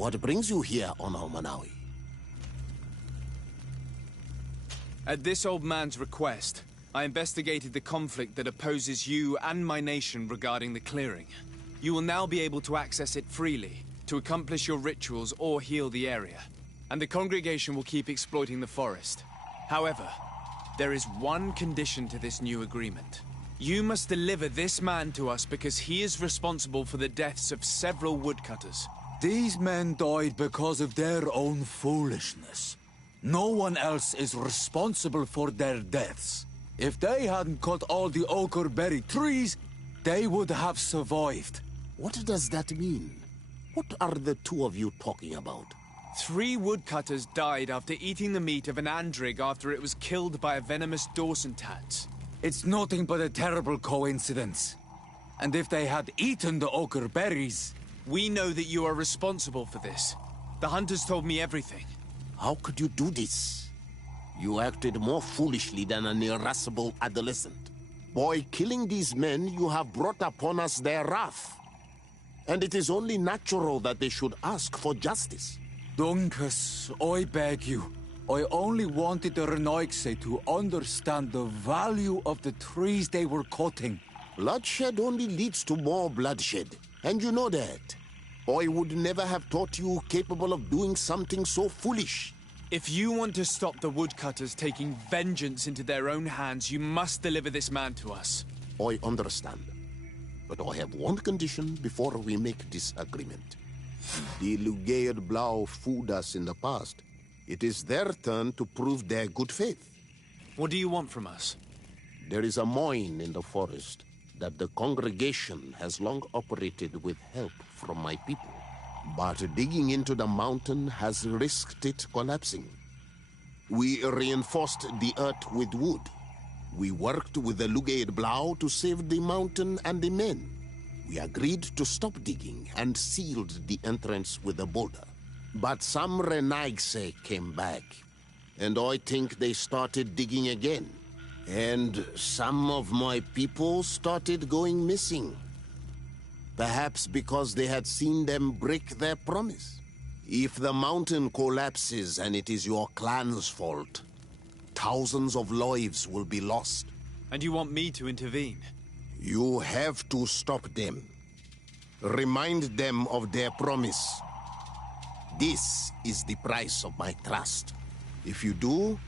What brings you here on Almanawi? At this old man's request, I investigated the conflict that opposes you and my nation regarding the clearing. You will now be able to access it freely, to accomplish your rituals or heal the area. And the congregation will keep exploiting the forest. However, there is one condition to this new agreement. You must deliver this man to us because he is responsible for the deaths of several woodcutters. These men died because of their own foolishness. No one else is responsible for their deaths. If they hadn't cut all the oakerberry trees, they would have survived. What does that mean? What are the two of you talking about? 3 woodcutters died after eating the meat of an andrig after it was killed by a venomous Dawson tat. It's nothing but a terrible coincidence. And if they had eaten the oakerberries... We know that you are responsible for this. The hunters told me everything. How could you do this? You acted more foolishly than an irascible adolescent. By killing these men, you have brought upon us their wrath. And it is only natural that they should ask for justice. Dunkus, I beg you. I only wanted the Renoixe to understand the value of the trees they were cutting. Bloodshed only leads to more bloodshed, and you know that. I would never have thought you capable of doing something so foolish. If you want to stop the woodcutters taking vengeance into their own hands, you must deliver this man to us. I understand. But I have one condition before we make this agreement. The Lugaid Blau fooled us in the past. It is their turn to prove their good faith. What do you want from us? There is a mine in the forest that the congregation has long operated with help from my people. But digging into the mountain has risked it collapsing. We reinforced the earth with wood. We worked with the Lugaid Blau to save the mountain and the men. We agreed to stop digging and sealed the entrance with a boulder. But some Renaigse came back, and I think they started digging again. And some of my people started going missing. Perhaps because they had seen them break their promise. If the mountain collapses and it is your clan's fault, thousands of lives will be lost. And you want me to intervene? You have to stop them. Remind them of their promise. This is the price of my trust. If you do,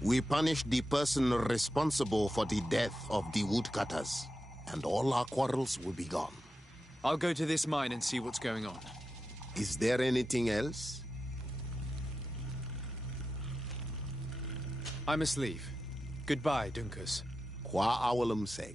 we punish the person responsible for the death of the woodcutters, and all our quarrels will be gone. I'll go to this mine and see what's going on. Is there anything else? I must leave. Goodbye, Dunkus. Qua awalum seg.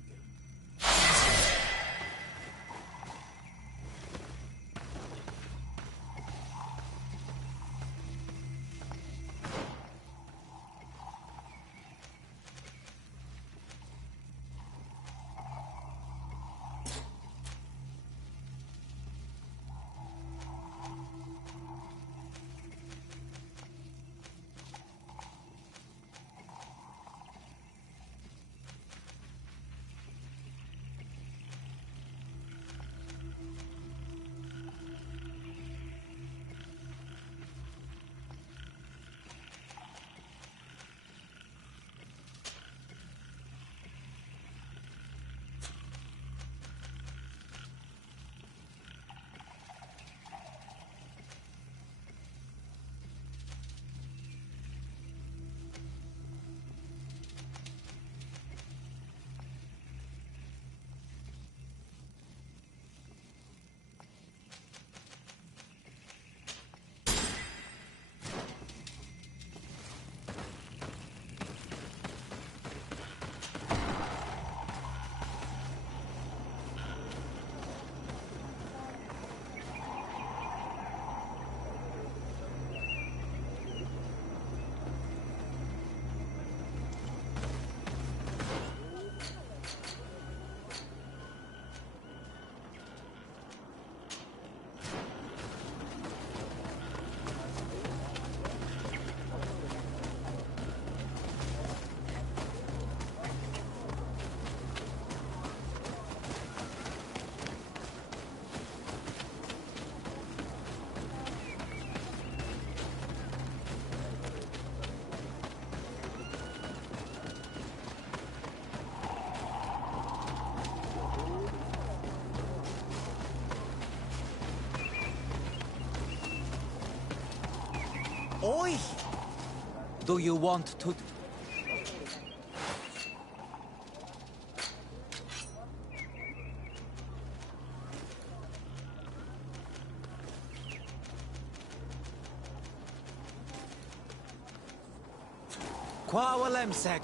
Oi! Do you want to... Qua walemsek.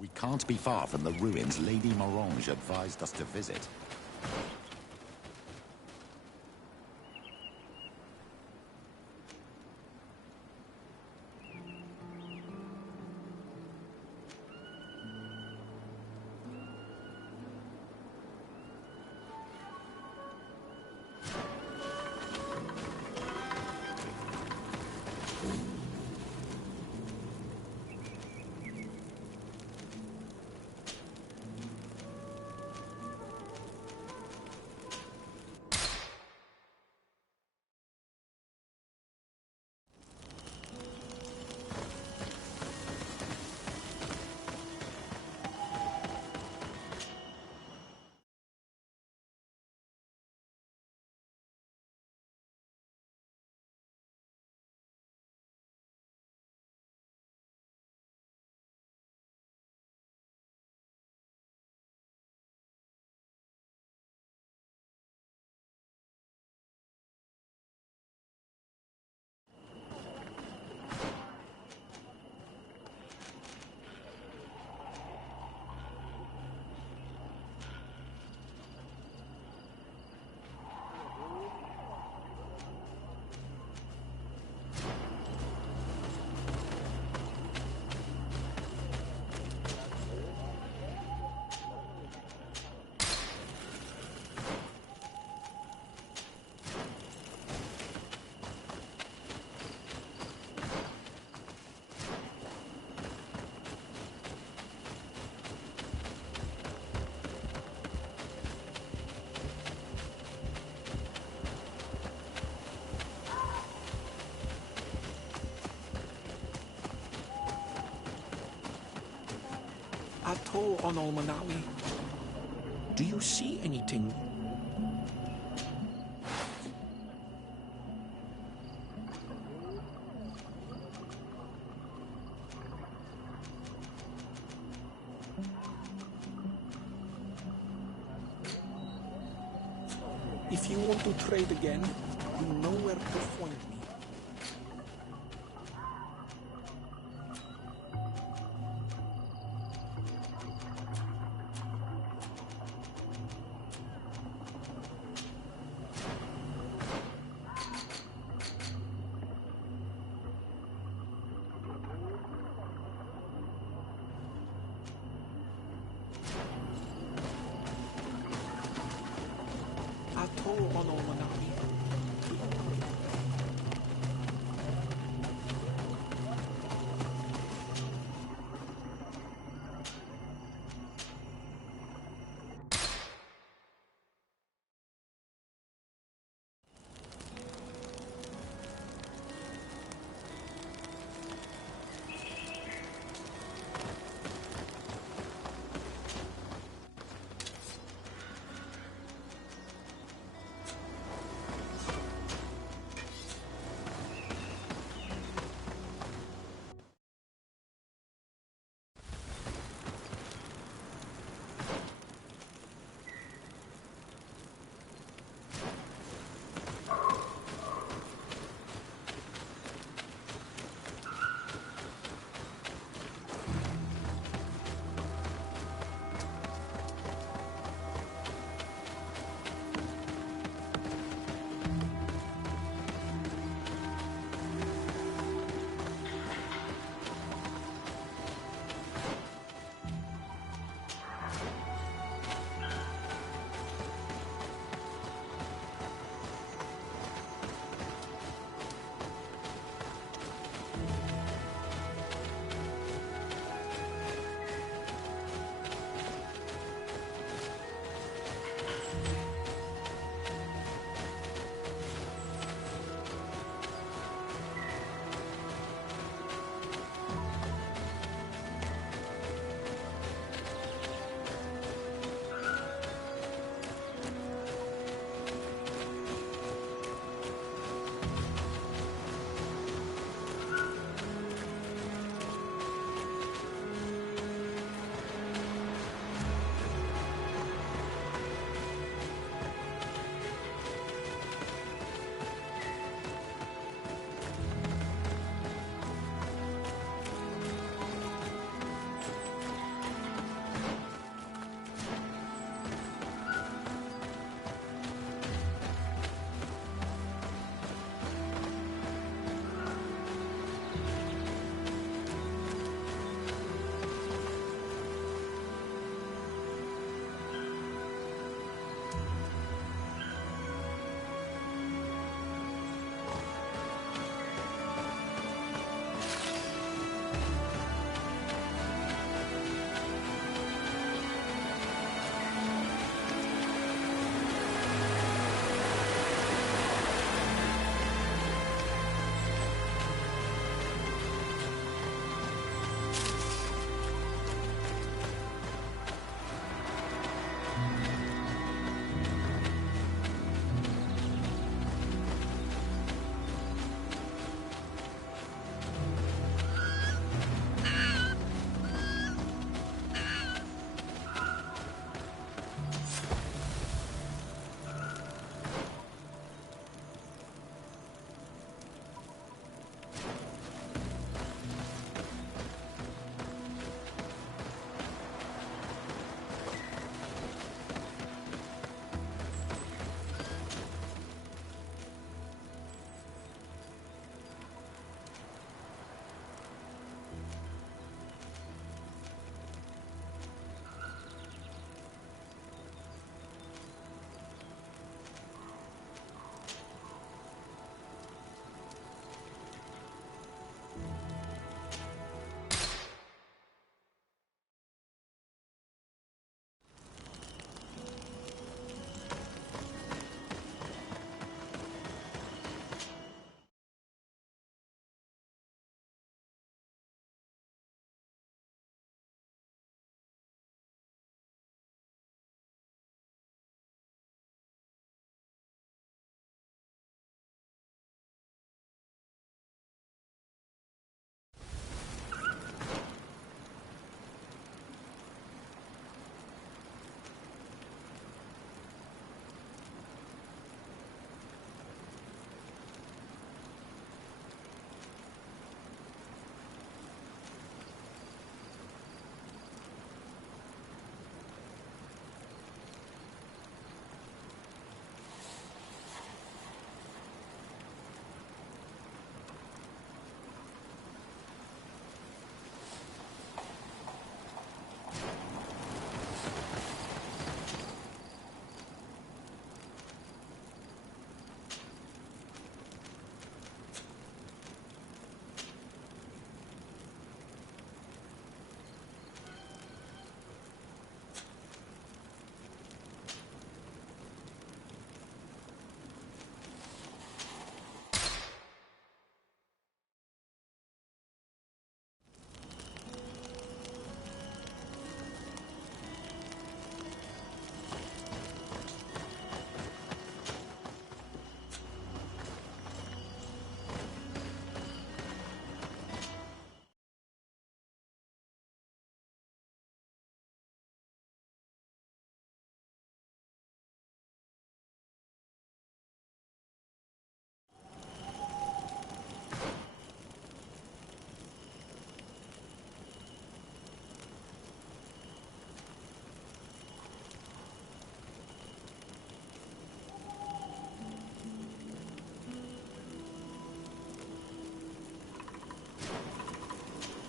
We can't be far from the ruins Lady Morange advised us to visit. Ato on Olmanawi. Do you see anything? If you want to trade again, you know where to find me. Ato on Olmanawi.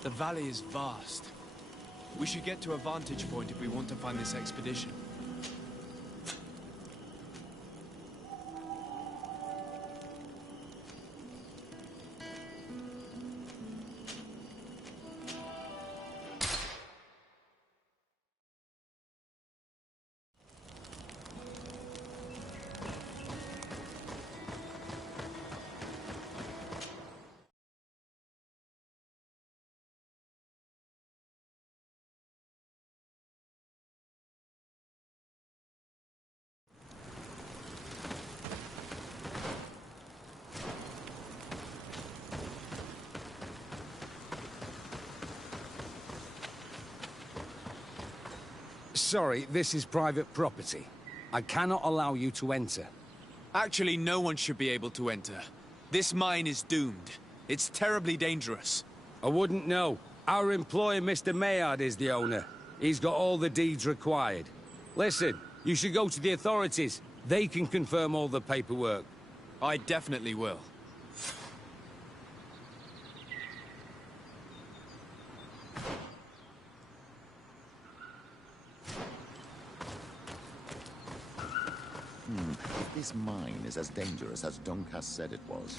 The valley is vast. We should get to a vantage point if we want to find this expedition. Sorry, this is private property. I cannot allow you to enter. Actually, no one should be able to enter. This mine is doomed. It's terribly dangerous. I wouldn't know. Our employer, Mr. Maillard, is the owner. He's got all the deeds required. Listen, you should go to the authorities. They can confirm all the paperwork. I definitely will. If this mine is as dangerous as Dunkas said it was,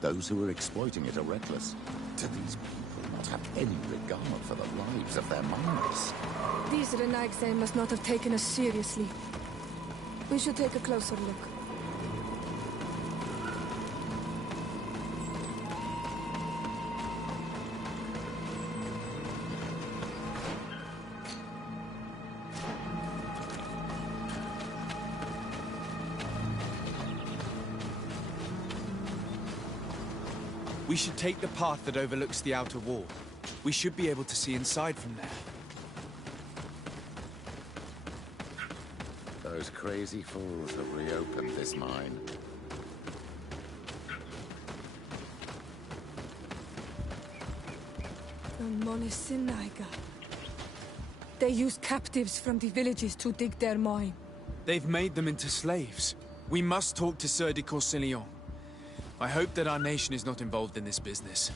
those who are exploiting it are reckless. Do these people not have any regard for the lives of their miners? These Renaigse must not have taken us seriously. We should take a closer look. We should take the path that overlooks the outer wall. We should be able to see inside from there. Those crazy fools have reopened this mine. The Monesinaiga. They use captives from the villages to dig their mine. They've made them into slaves. We must talk to Sieur de Courcillon. I hope that our nation is not involved in this business.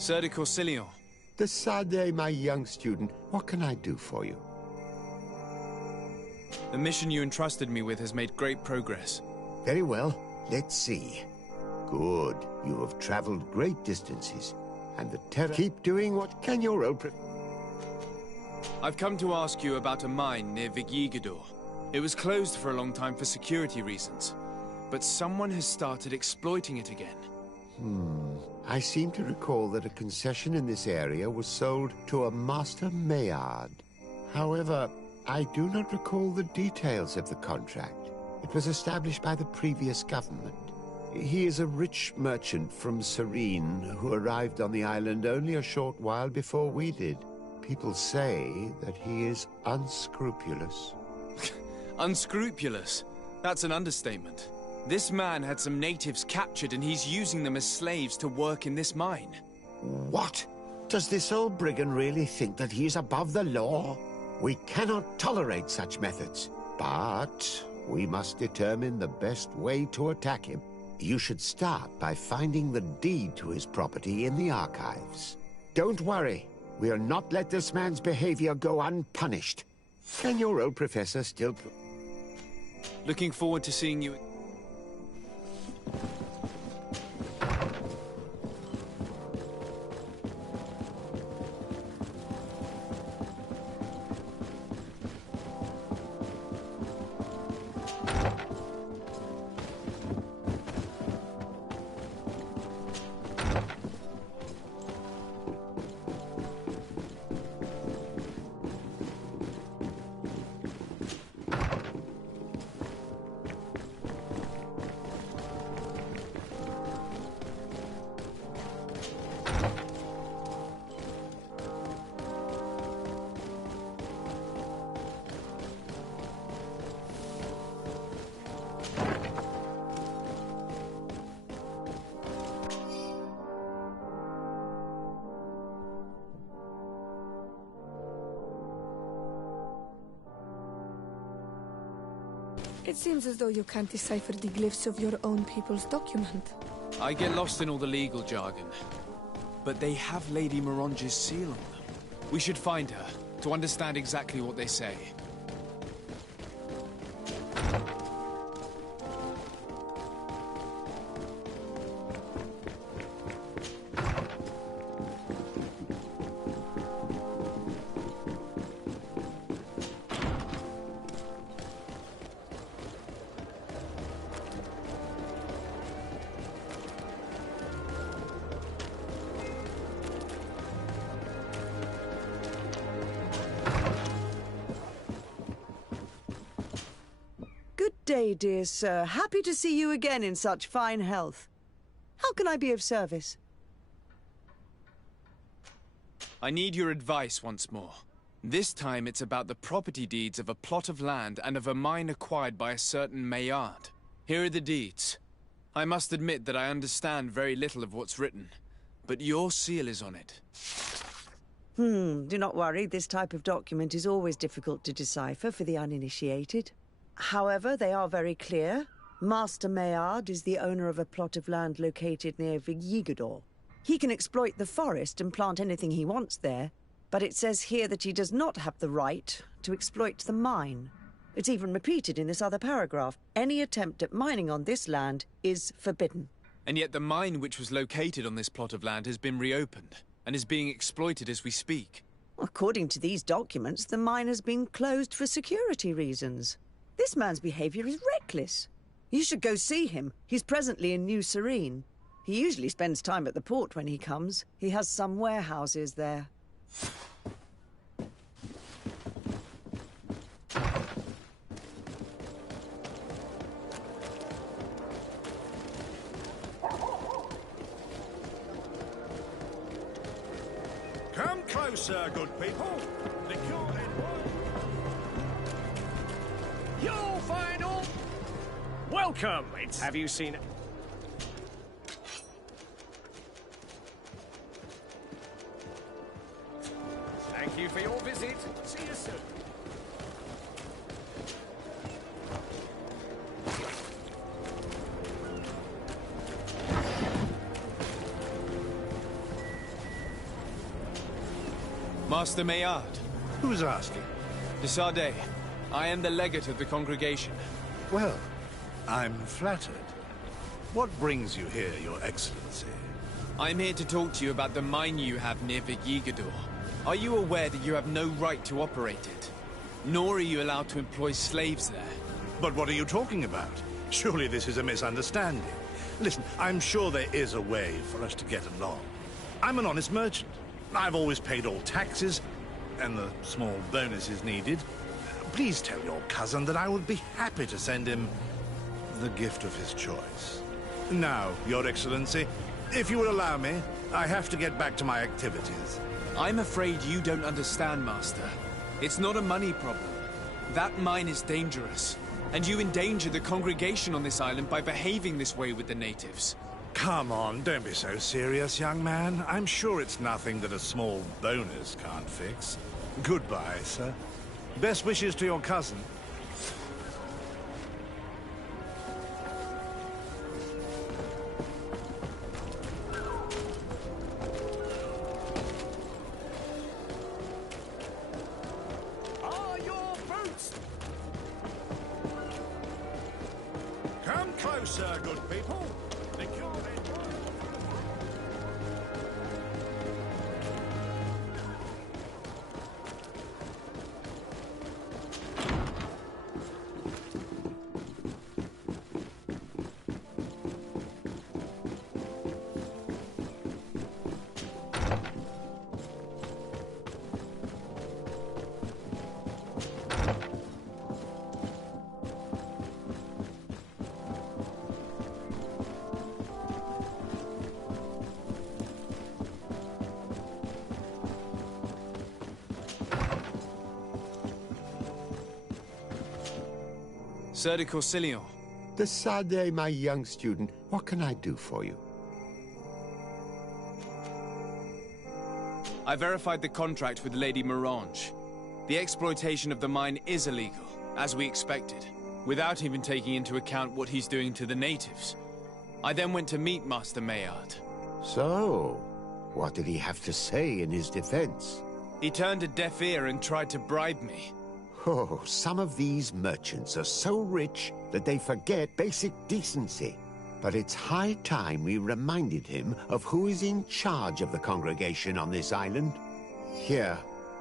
Sieur de Courcillon. The Sade, my young student. What can I do for you? The mission you entrusted me with has made great progress. Very well. Let's see. Good. You have traveled great distances. And the terror... Keep doing what can your old... I've come to ask you about a mine near Vigigador. It was closed for a long time for security reasons. But someone has started exploiting it again. I seem to recall that a concession in this area was sold to a Master Maillard. However, I do not recall the details of the contract. It was established by the previous government. He is a rich merchant from Serene who arrived on the island only a short while before we did. People say that he is unscrupulous. Unscrupulous? That's an understatement. This man had some natives captured and he's using them as slaves to work in this mine. What? Does this old brigand really think that he is above the law? We cannot tolerate such methods, but we must determine the best way to attack him. You should start by finding the deed to his property in the archives. Don't worry. We'll not let this man's behavior go unpunished. Can your old professor still... Looking forward to seeing you... It seems as though you can't decipher the glyphs of your own people's document. I get lost in all the legal jargon. But they have Lady Moronge's seal on them. We should find her, to understand exactly what they say. Good day, dear sir. Happy to see you again in such fine health. How can I be of service? I need your advice once more. This time it's about the property deeds of a plot of land and of a mine acquired by a certain Maillard. Here are the deeds. I must admit that I understand very little of what's written, but your seal is on it. Do not worry. This type of document is always difficult to decipher for the uninitiated. However, they are very clear. Master Maillard is the owner of a plot of land located near Vigigador. He can exploit the forest and plant anything he wants there, but it says here that he does not have the right to exploit the mine. It's even repeated in this other paragraph. Any attempt at mining on this land is forbidden. And yet the mine which was located on this plot of land has been reopened, and is being exploited as we speak. According to these documents, the mine has been closed for security reasons. This man's behavior is reckless. You should go see him. He's presently in New Serene. He usually spends time at the port when he comes. He has some warehouses there. Come closer, good people. The court and Yo, final! Welcome! Have you seen it? Thank you for your visit. See you soon. Master Maillard. Who's asking? De Sardet. I am the legate of the congregation. Well, I'm flattered. What brings you here, Your Excellency? I'm here to talk to you about the mine you have near Vigigador. Are you aware that you have no right to operate it? Nor are you allowed to employ slaves there. But what are you talking about? Surely this is a misunderstanding. Listen, I'm sure there is a way for us to get along. I'm an honest merchant. I've always paid all taxes, and the small bonuses needed. Please tell your cousin that I would be happy to send him the gift of his choice. Now, Your Excellency, if you will allow me, I have to get back to my activities. I'm afraid you don't understand, Master. It's not a money problem. That mine is dangerous, and you endanger the congregation on this island by behaving this way with the natives. Come on, don't be so serious, young man. I'm sure it's nothing that a small bonus can't fix. Goodbye, sir. Best wishes to your cousin. Are your boots? Come closer, good people. Think you're in. Sir de Corsilion. Decidez, my young student, what can I do for you? I verified the contract with Lady Mirange. The exploitation of the mine is illegal, as we expected, without even taking into account what he's doing to the natives. I then went to meet Master Maillard. So, what did he have to say in his defense? He turned a deaf ear and tried to bribe me. Oh, some of these merchants are so rich that they forget basic decency. But it's high time we reminded him of who is in charge of the congregation on this island. Here,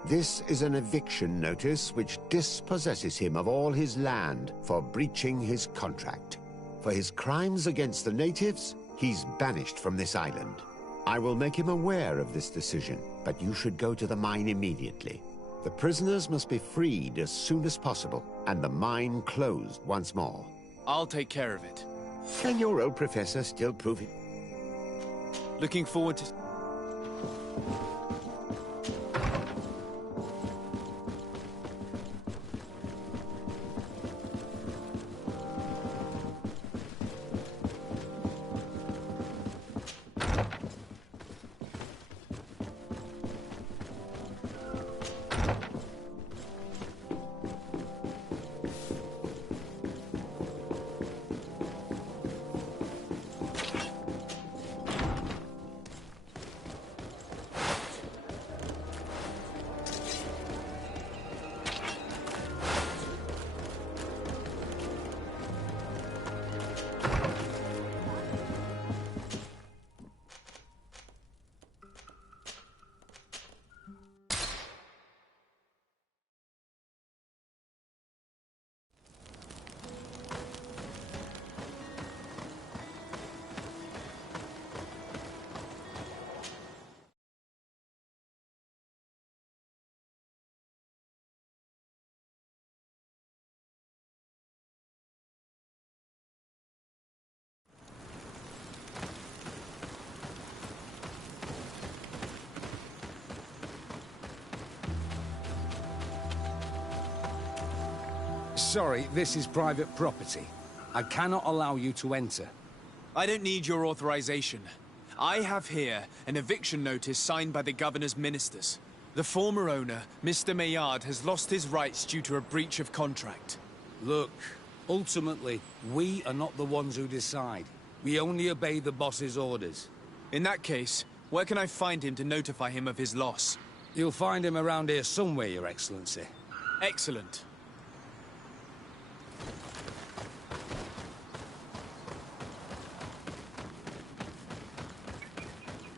this is an eviction notice which dispossesses him of all his land for breaching his contract. For his crimes against the natives, he's banished from this island. I will make him aware of this decision, but you should go to the mine immediately. The prisoners must be freed as soon as possible, and the mine closed once more. I'll take care of it. Can your old professor still prove it? Looking forward to... Sorry, this is private property. I cannot allow you to enter. I don't need your authorization. I have here an eviction notice signed by the governor's ministers. The former owner, Mr. Maillard, has lost his rights due to a breach of contract. Look, ultimately, we are not the ones who decide. We only obey the boss's orders. In that case, where can I find him to notify him of his loss? You'll find him around here somewhere, Your Excellency. Excellent.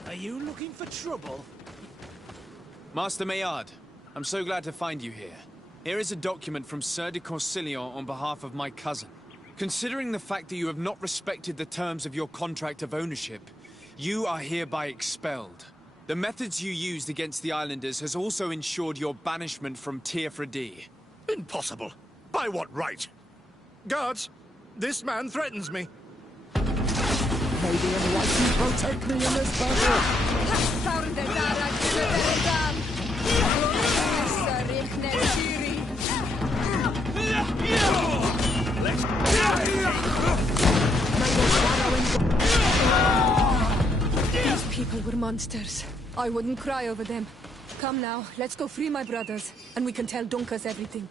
Are you looking for trouble? Master Maillard, I'm so glad to find you here. Here is a document from Sir de Corsilion on behalf of my cousin. Considering the fact that you have not respected the terms of your contract of ownership, you are hereby expelled. The methods you used against the islanders has also ensured your banishment from Tearfredi. Impossible. By what right? Guards, this man threatens me. May the Enlightened protect me in this battle! These people were monsters. I wouldn't cry over them. Come now, let's go free my brothers, and we can tell Dunkas everything.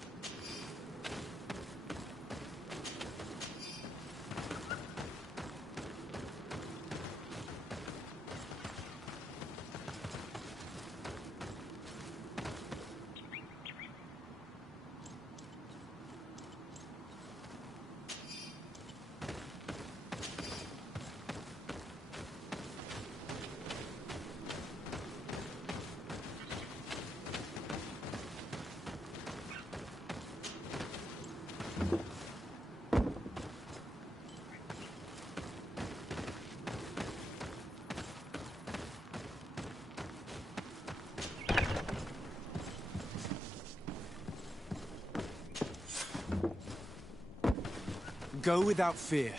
Go without fear,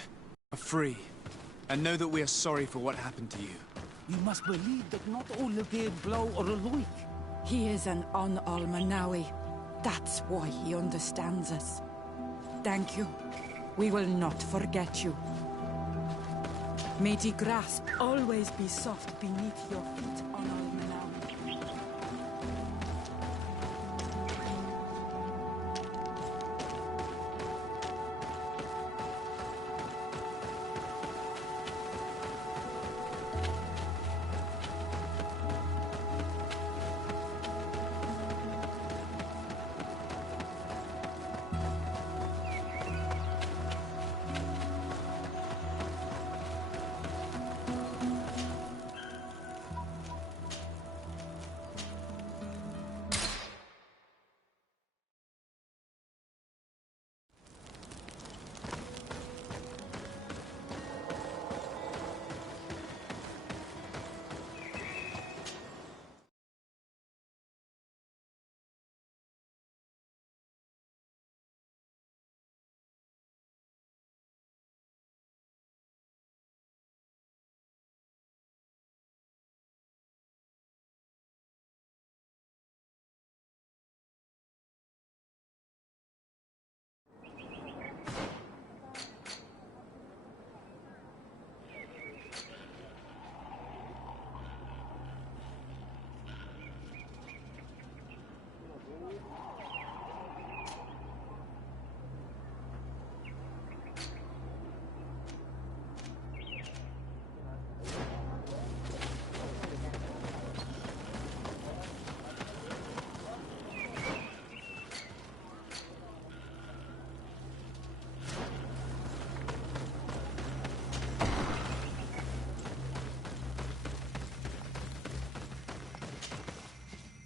free, and know that we are sorry for what happened to you. You must believe that not all Gabe Blow or Aloik. He is an Un-Almanawi. That's why he understands us. Thank you. We will not forget you. May the grasp always be soft beneath your feet, Un-Almanawi.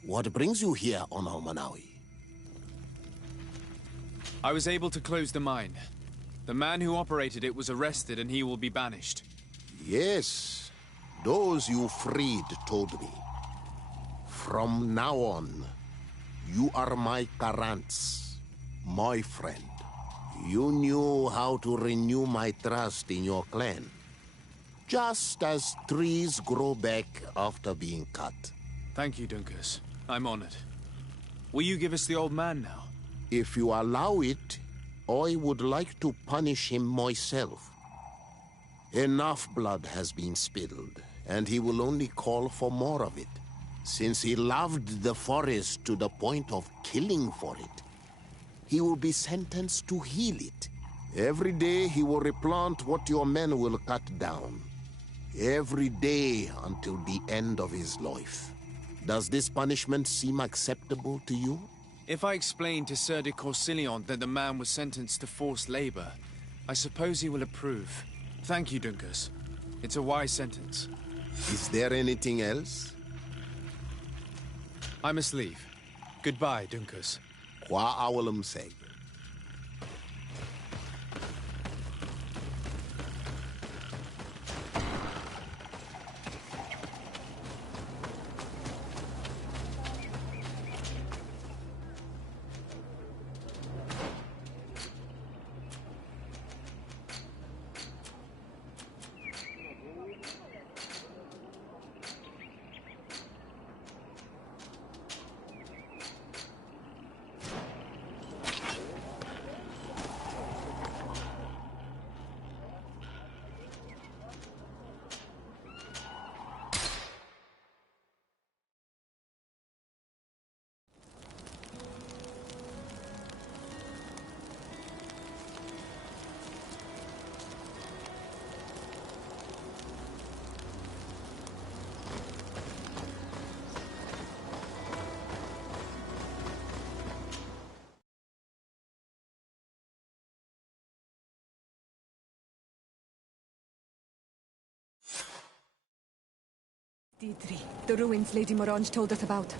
What brings you here on Almanawi? I was able to close the mine. The man who operated it was arrested and he will be banished. Yes, those you freed told me. From now on, you are my Karants, my friend. You knew how to renew my trust in your clan. Just as trees grow back after being cut. Thank you, Dunkas. I'm honored. Will you give us the old man now? If you allow it, I would like to punish him myself. Enough blood has been spilled, and he will only call for more of it. Since he loved the forest to the point of killing for it, he will be sentenced to heal it. Every day he will replant what your men will cut down. Every day until the end of his life. Does this punishment seem acceptable to you? If I explain to Sir de Corsilion that the man was sentenced to forced labor, I suppose he will approve. Thank you, Dunkas. It's a wise sentence. Is there anything else? I must leave. Goodbye, Dunkas. Qua awalum seg. D3, the ruins Lady Morange told us about.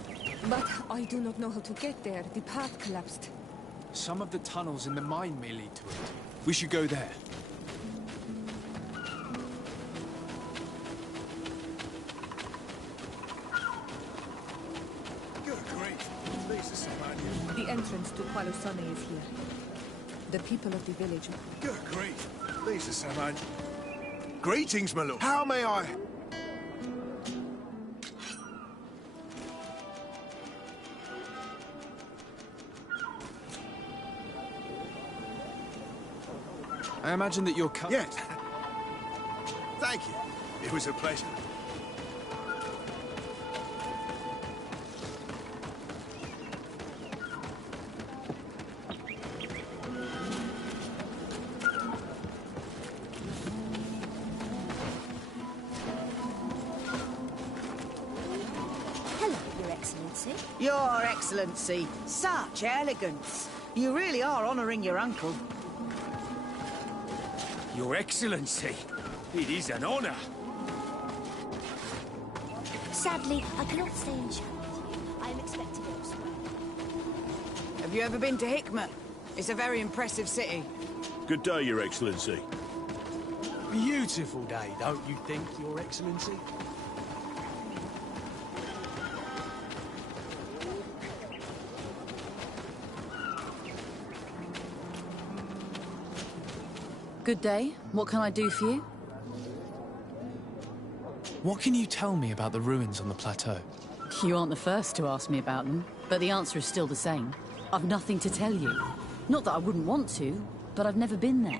But I do not know how to get there. The path collapsed. Some of the tunnels in the mine may lead to it. We should go there. The entrance to Qualusane is here. The people of the village. Good grief. These are so much. Greetings, my lord. How may I? I imagine that you're Yes. Thank you. It was a pleasure. Hello, Your Excellency. Your Excellency, such elegance. You really are honouring your uncle. Your Excellency, it is an honor. Sadly, I cannot stay and chat with you. I am expected elsewhere. Have you ever been to Hickman? It's a very impressive city. Good day, Your Excellency. Beautiful day, don't you think, Your Excellency? Good day. What can I do for you? What can you tell me about the ruins on the plateau? You aren't the first to ask me about them, but the answer is still the same. I've nothing to tell you. Not that I wouldn't want to, but I've never been there.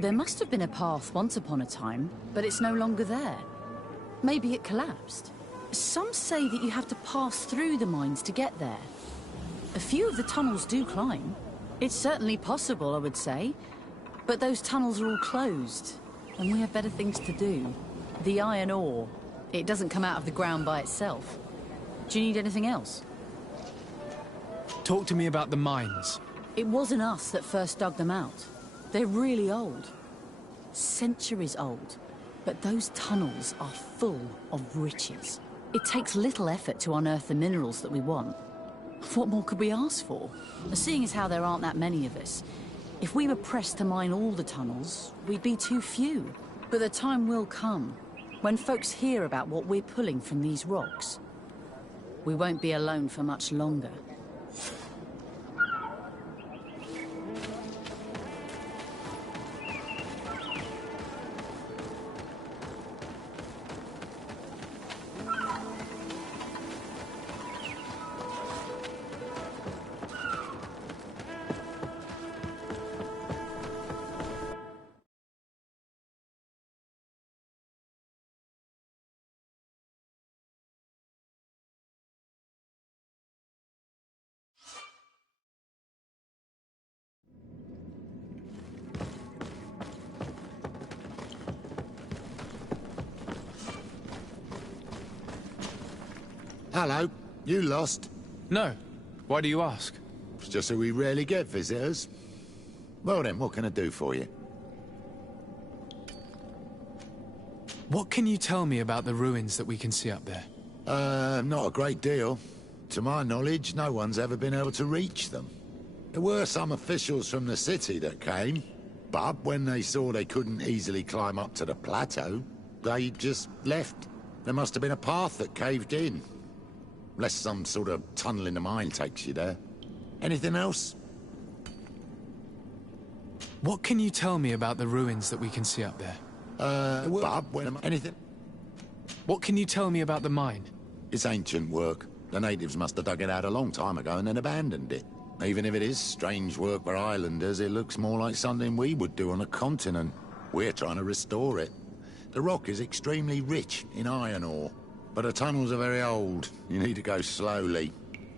There must have been a path once upon a time, but it's no longer there. Maybe it collapsed. Some say that you have to pass through the mines to get there. A few of the tunnels do climb. It's certainly possible, I would say. But those tunnels are all closed, and we have better things to do. The iron ore, it doesn't come out of the ground by itself. Do you need anything else? Talk to me about the mines. It wasn't us that first dug them out. They're really old. Centuries old. But those tunnels are full of riches. It takes little effort to unearth the minerals that we want. What more could we ask for? Seeing as how there aren't that many of us, if we were pressed to mine all the tunnels, we'd be too few. But the time will come, when folks hear about what we're pulling from these rocks. We won't be alone for much longer. Hello. You lost? No. Why do you ask? It's just that we rarely get visitors. Well then, what can I do for you? What can you tell me about the ruins that we can see up there? Not a great deal. To my knowledge, no one's ever been able to reach them. There were some officials from the city that came, but when they saw they couldn't easily climb up to the plateau, they just left. There must have been a path that caved in. Unless some sort of tunnel in the mine takes you there. Anything else? What can you tell me about the ruins that we can see up there? Anything? What can you tell me about the mine? It's ancient work. The natives must have dug it out a long time ago and then abandoned it. Even if it is strange work for islanders, it looks more like something we would do on a continent. We're trying to restore it. The rock is extremely rich in iron ore, but the tunnels are very old. You need to go slowly.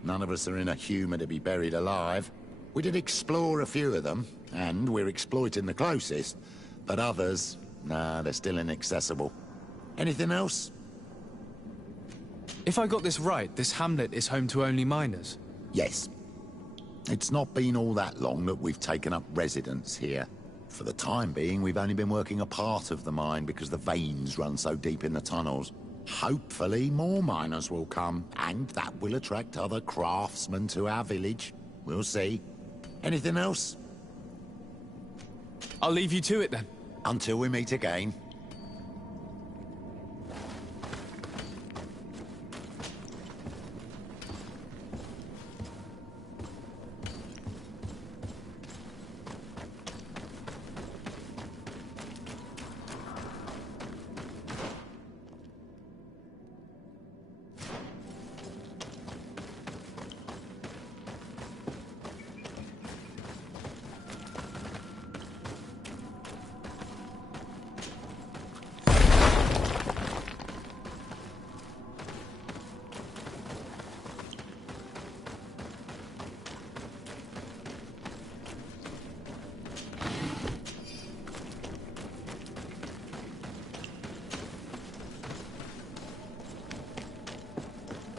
None of us are in a humour to be buried alive. We did explore a few of them, and we're exploiting the closest. But others, nah, they're still inaccessible. Anything else? If I got this right, this hamlet is home to only miners? Yes. It's not been all that long that we've taken up residence here. For the time being, we've only been working a part of the mine because the veins run so deep in the tunnels. Hopefully more miners will come, and that will attract other craftsmen to our village. We'll see. Anything else? I'll leave you to it then. Until we meet again.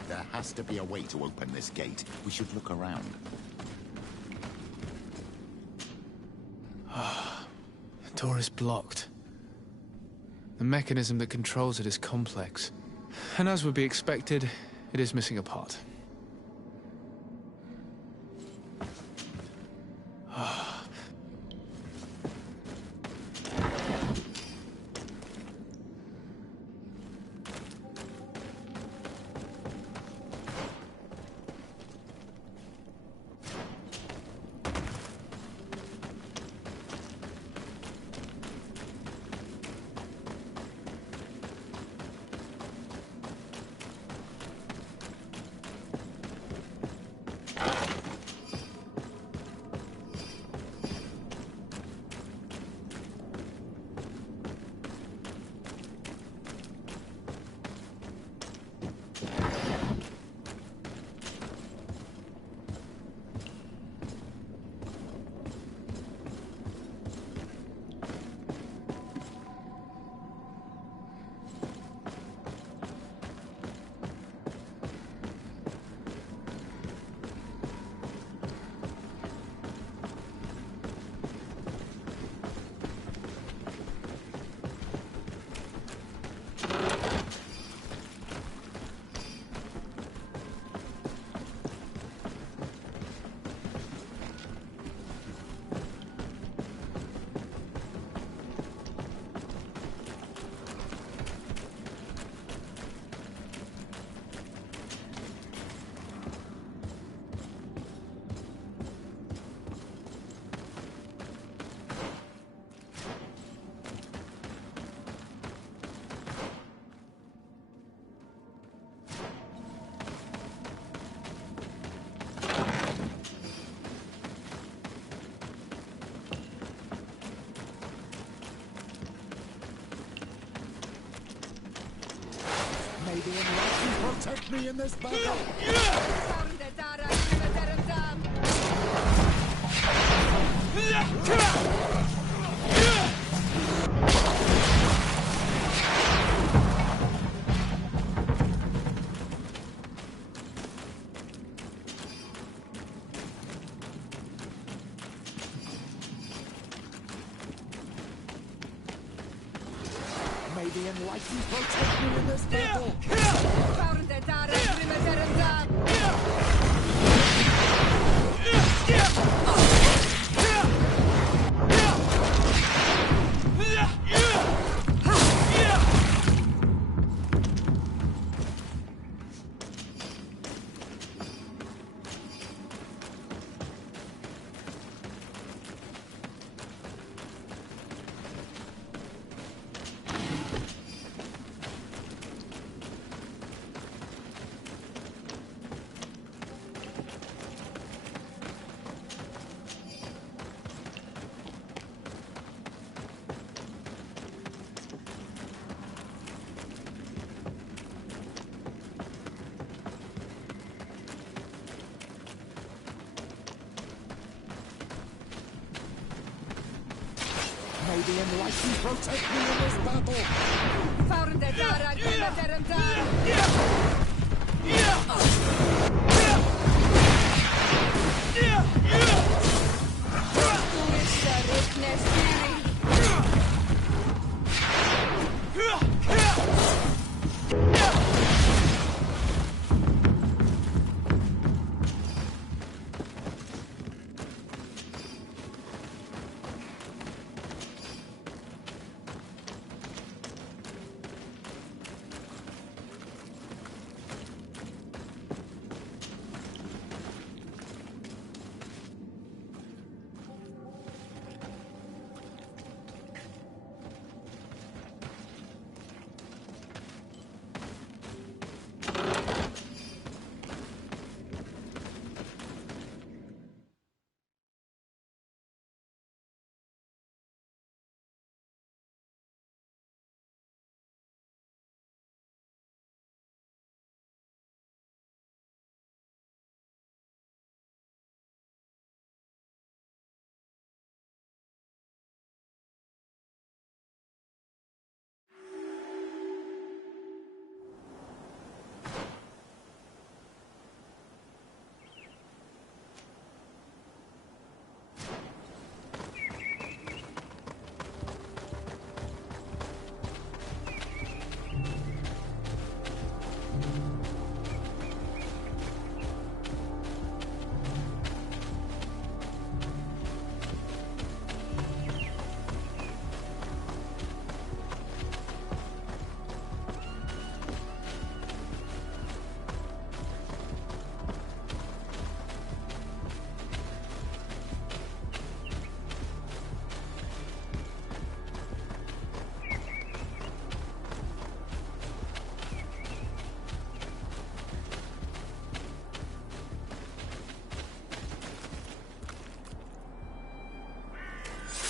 There has to be a way to open this gate. We should look around. The door is blocked. The mechanism that controls it is complex. And as would be expected, it is missing a part. May the enlightened protect me in this battle! May the enlightened protect me in this battle! May the enlightened protect me in this battle! Yeah!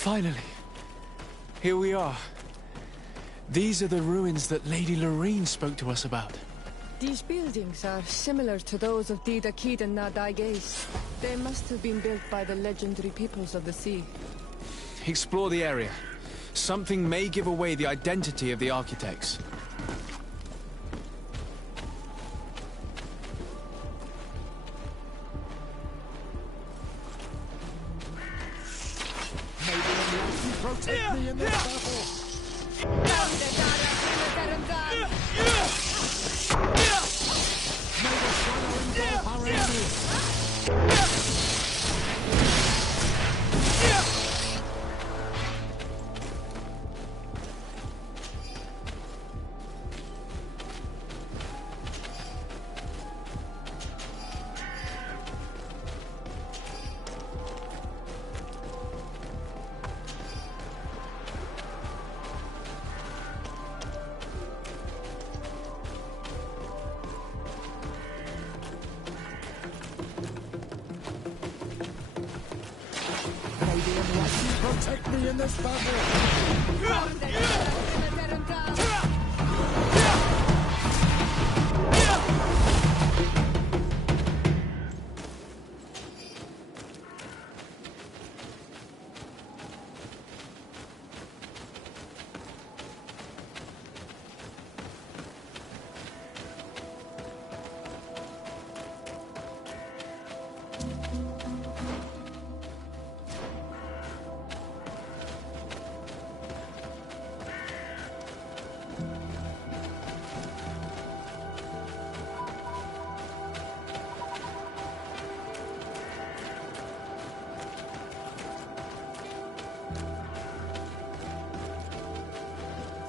Finally. Here we are. These are the ruins that Lady Lorene spoke to us about. These buildings are similar to those of Dida Kid and Nadaiges. They must have been built by the legendary peoples of the sea. Explore the area. Something may give away the identity of the architects. Protect me in this battle! May the shadow engulf our enemies! Protect me in this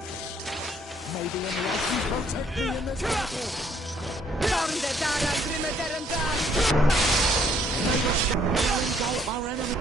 battle! May the enlightened protect me in this battle! May the shadow engulf our enemy!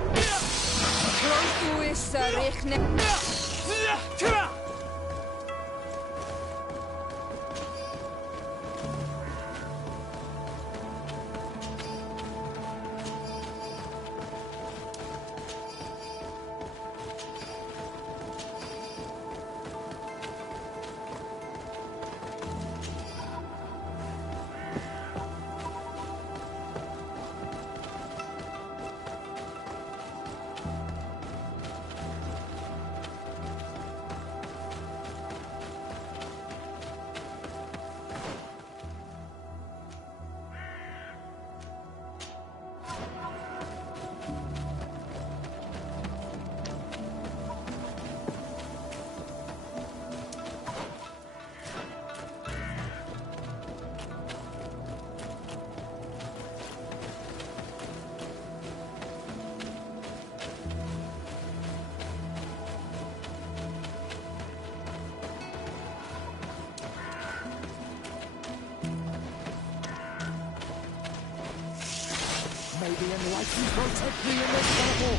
May the enlightened protect me in this battle!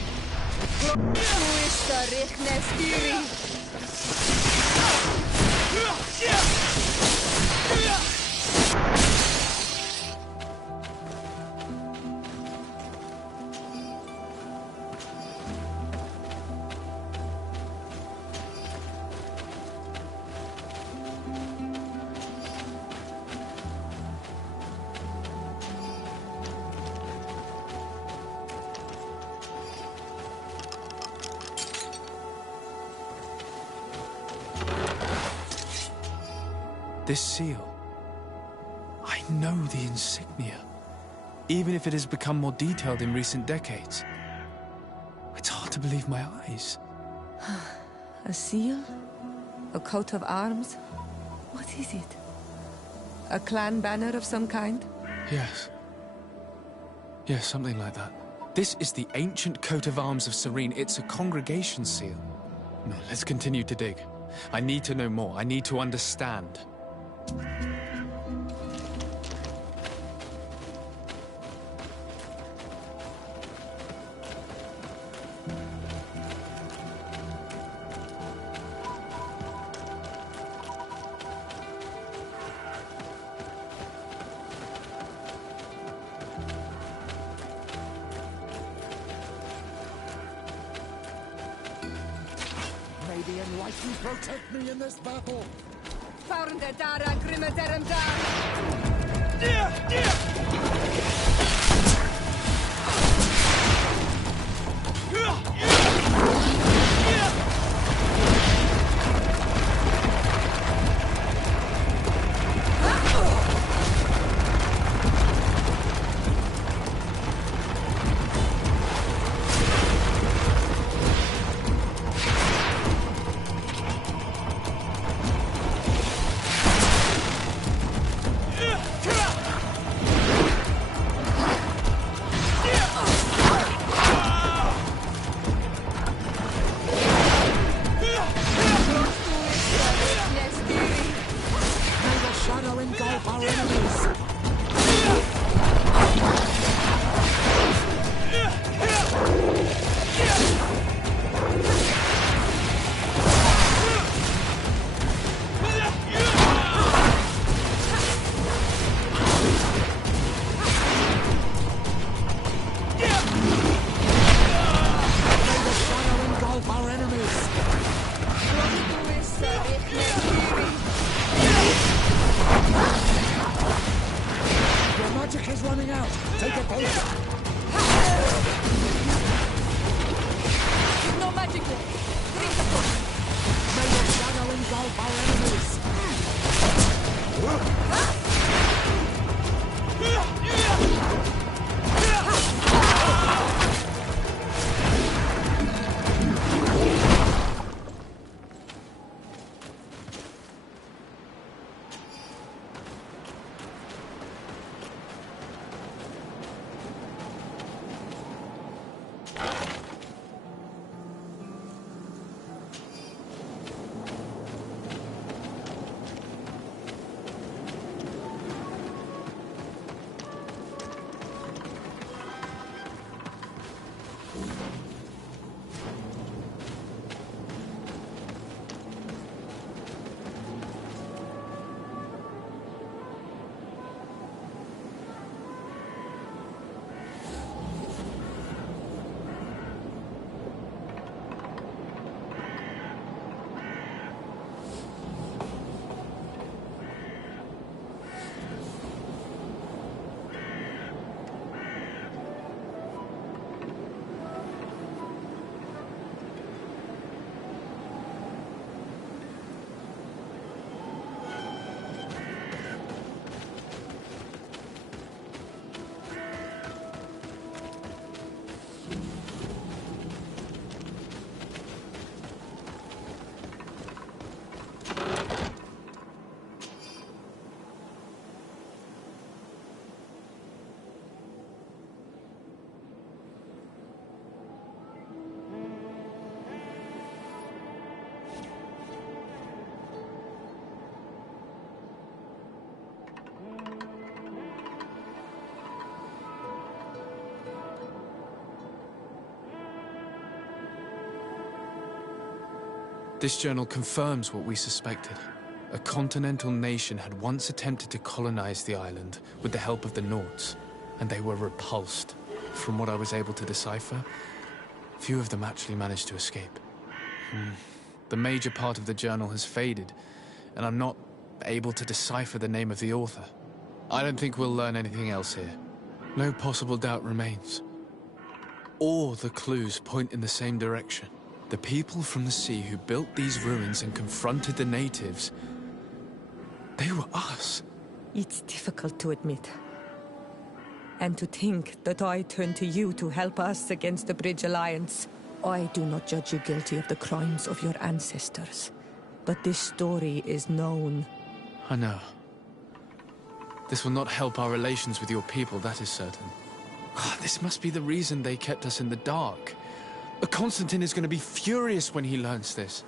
Who is the Richnestiri? This seal. I know the insignia, even if it has become more detailed in recent decades. It's hard to believe my eyes. A seal? A coat of arms? What is it? A clan banner of some kind? Yes. Yes, something like that. This is the ancient coat of arms of Serene. It's a congregation seal. No, let's continue to dig. I need to know more. I need to understand. lady and likely protect me in this battle. Found the Dara Grimaderum down. This journal confirms what we suspected. A continental nation had once attempted to colonize the island with the help of the Nords, and they were repulsed. From what I was able to decipher, few of them actually managed to escape. The major part of the journal has faded, and I'm not able to decipher the name of the author. I don't think we'll learn anything else here. No possible doubt remains. All the clues point in the same direction. The people from the sea who built these ruins and confronted the natives, they were us. It's difficult to admit. And to think that I turned to you to help us against the Bridge Alliance. I do not judge you guilty of the crimes of your ancestors. But this story is known. I know. This will not help our relations with your people, that is certain. This must be the reason they kept us in the dark. Constantine is going to be furious when he learns this.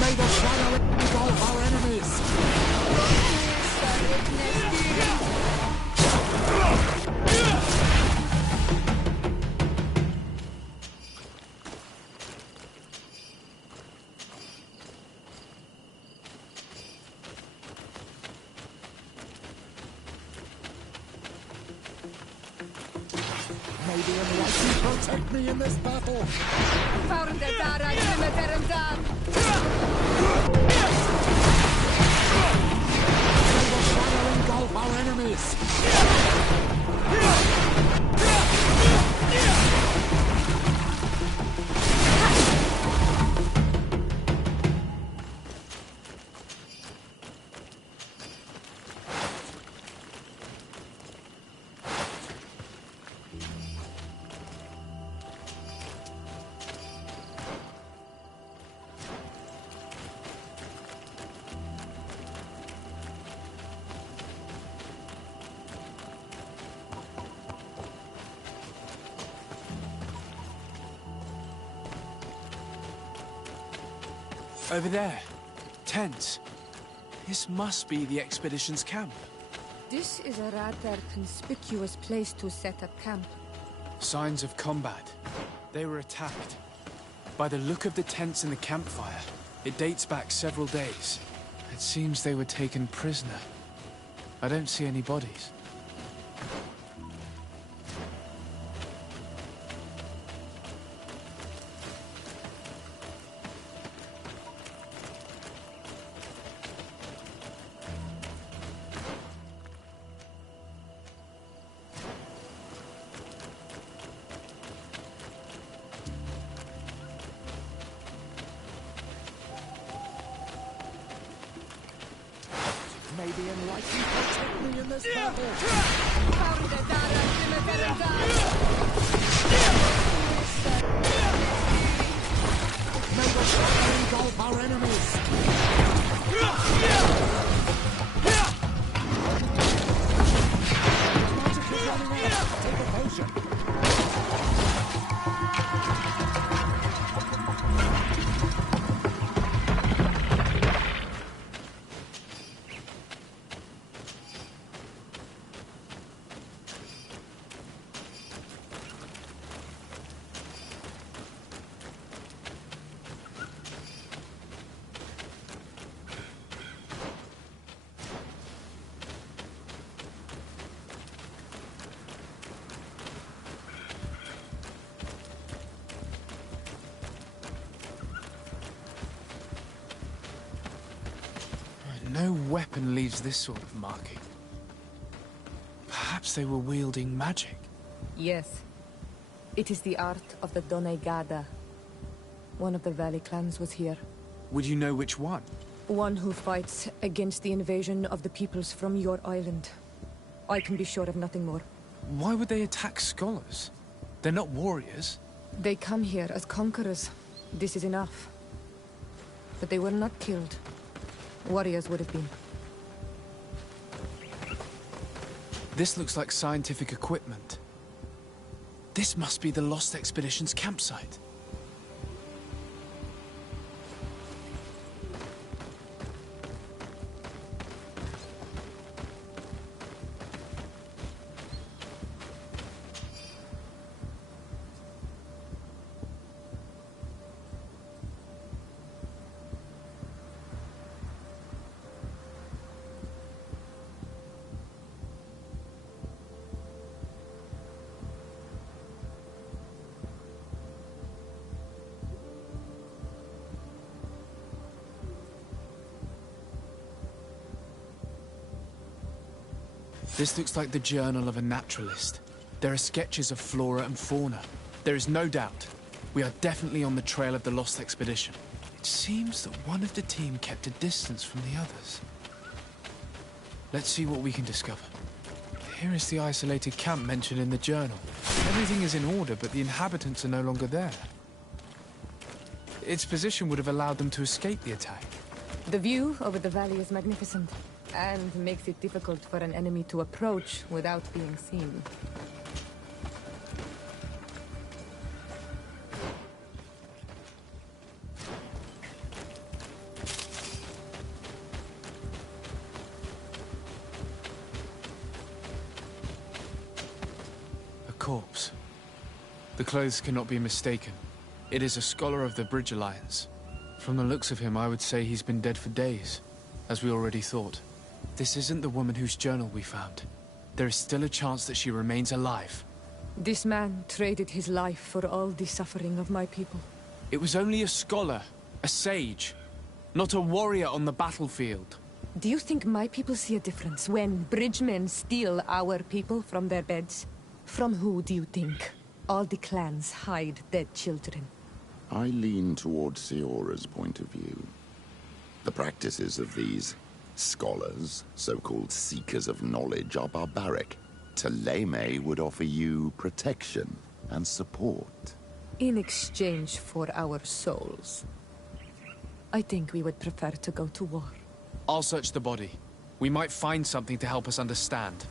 May the shadow engulf our enemies! May the enlightened protect me in this battle! Engulf our enemies! Over there. Tents. This must be the expedition's camp. This is a rather conspicuous place to set up camp. Signs of combat. They were attacked. By the look of the tents and the campfire, it dates back several days. It seems they were taken prisoner. I don't see any bodies. May the enlightened protect me in this battle! May the shadow engulf our enemies! Magic is running out! Take a potion! No weapon leaves this sort of marking. Perhaps they were wielding magic. Yes. It is the art of the Donegada. One of the Valley clans was here. Would you know which one? One who fights against the invasion of the peoples from your island. I can be sure of nothing more. Why would they attack scholars? They're not warriors. They come here as conquerors. This is enough. But they were not killed. Warriors would have been. This looks like scientific equipment. This must be the Lost Expedition's campsite. This looks like the journal of a naturalist. There are sketches of flora and fauna. There is no doubt. We are definitely on the trail of the Lost Expedition. It seems that one of the team kept a distance from the others. Let's see what we can discover. Here is the isolated camp mentioned in the journal. Everything is in order, but the inhabitants are no longer there. Its position would have allowed them to escape the attack. The view over the valley is magnificent, and makes it difficult for an enemy to approach without being seen. A corpse. The clothes cannot be mistaken. It is a scholar of the Bridge Alliance. From the looks of him, I would say he's been dead for days, as we already thought. This isn't the woman whose journal we found. There is still a chance that she remains alive. This man traded his life for all the suffering of my people. It was only a scholar, a sage, not a warrior on the battlefield. Do you think my people see a difference when bridgemen steal our people from their beds? From who do you think all the clans hide dead children? I lean towards Siora's point of view. The practices of these scholars, so-called seekers of knowledge, are barbaric. Teleme would offer you protection and support. In exchange for our souls. I think we would prefer to go to war. I'll search the body. We might find something to help us understand.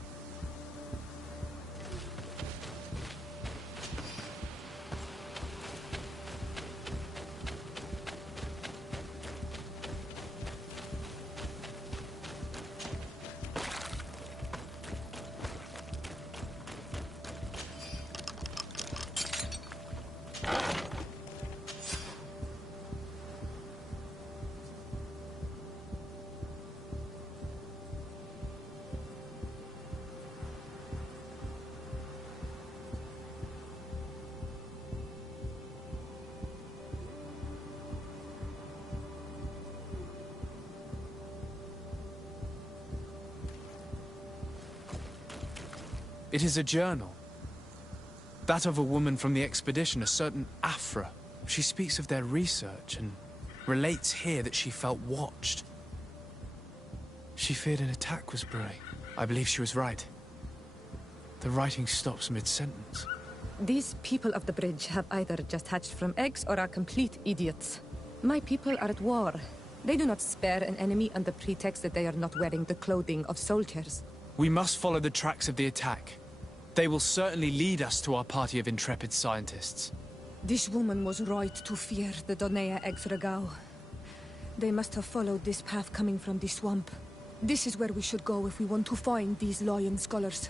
It is a journal. That of a woman from the expedition, a certain Afra. She speaks of their research and relates here that she felt watched. She feared an attack was brewing. I believe she was right. The writing stops mid-sentence. These people of the bridge have either just hatched from eggs or are complete idiots. My people are at war. They do not spare an enemy under pretext that they are not wearing the clothing of soldiers. We must follow the tracks of the attack. They will certainly lead us to our party of intrepid scientists. This woman was right to fear the Donea Exregao. They must have followed this path coming from the swamp. This is where we should go if we want to find these lion scholars.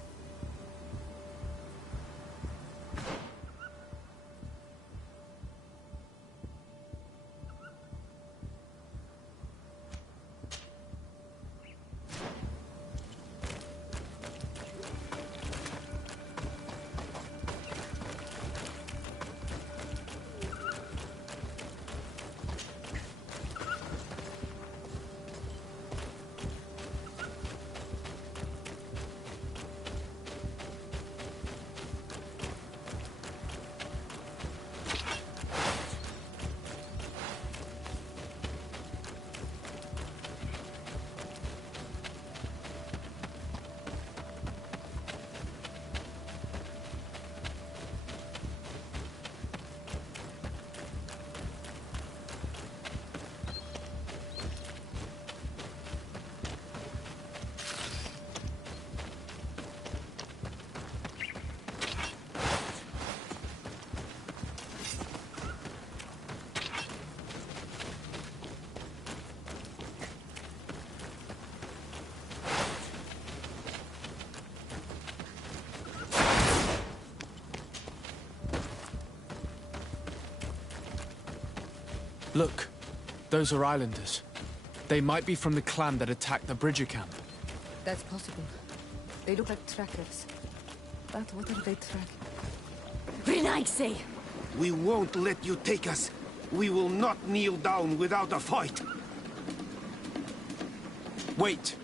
Look, those are islanders. They might be from the clan that attacked the Bridger camp. That's possible. They look like trackers. But what are they tracking? Renaixi! We won't let you take us. We will not kneel down without a fight. Wait.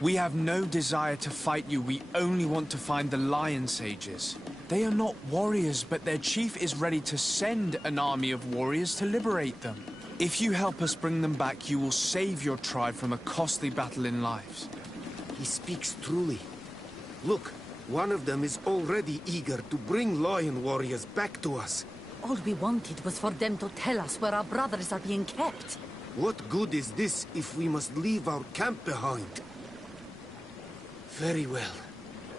We have no desire to fight you. We only want to find the Lion Sages. They are not warriors, but their chief is ready to send an army of warriors to liberate them. If you help us bring them back, you will save your tribe from a costly battle in lives. He speaks truly. Look, one of them is already eager to bring lion warriors back to us. All we wanted was for them to tell us where our brothers are being kept. What good is this if we must leave our camp behind? Very well.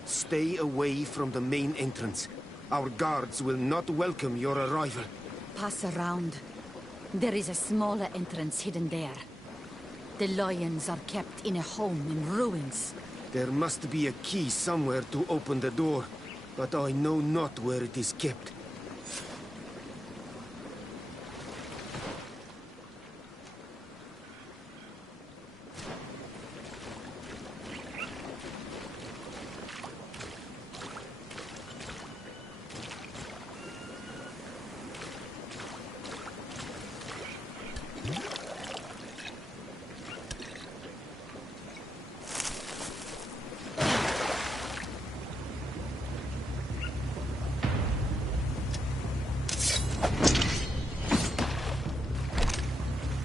Stay away from the main entrance. Our guards will not welcome your arrival. Pass around. There is a smaller entrance hidden there. The lions are kept in a home in ruins. There must be a key somewhere to open the door, but I know not where it is kept.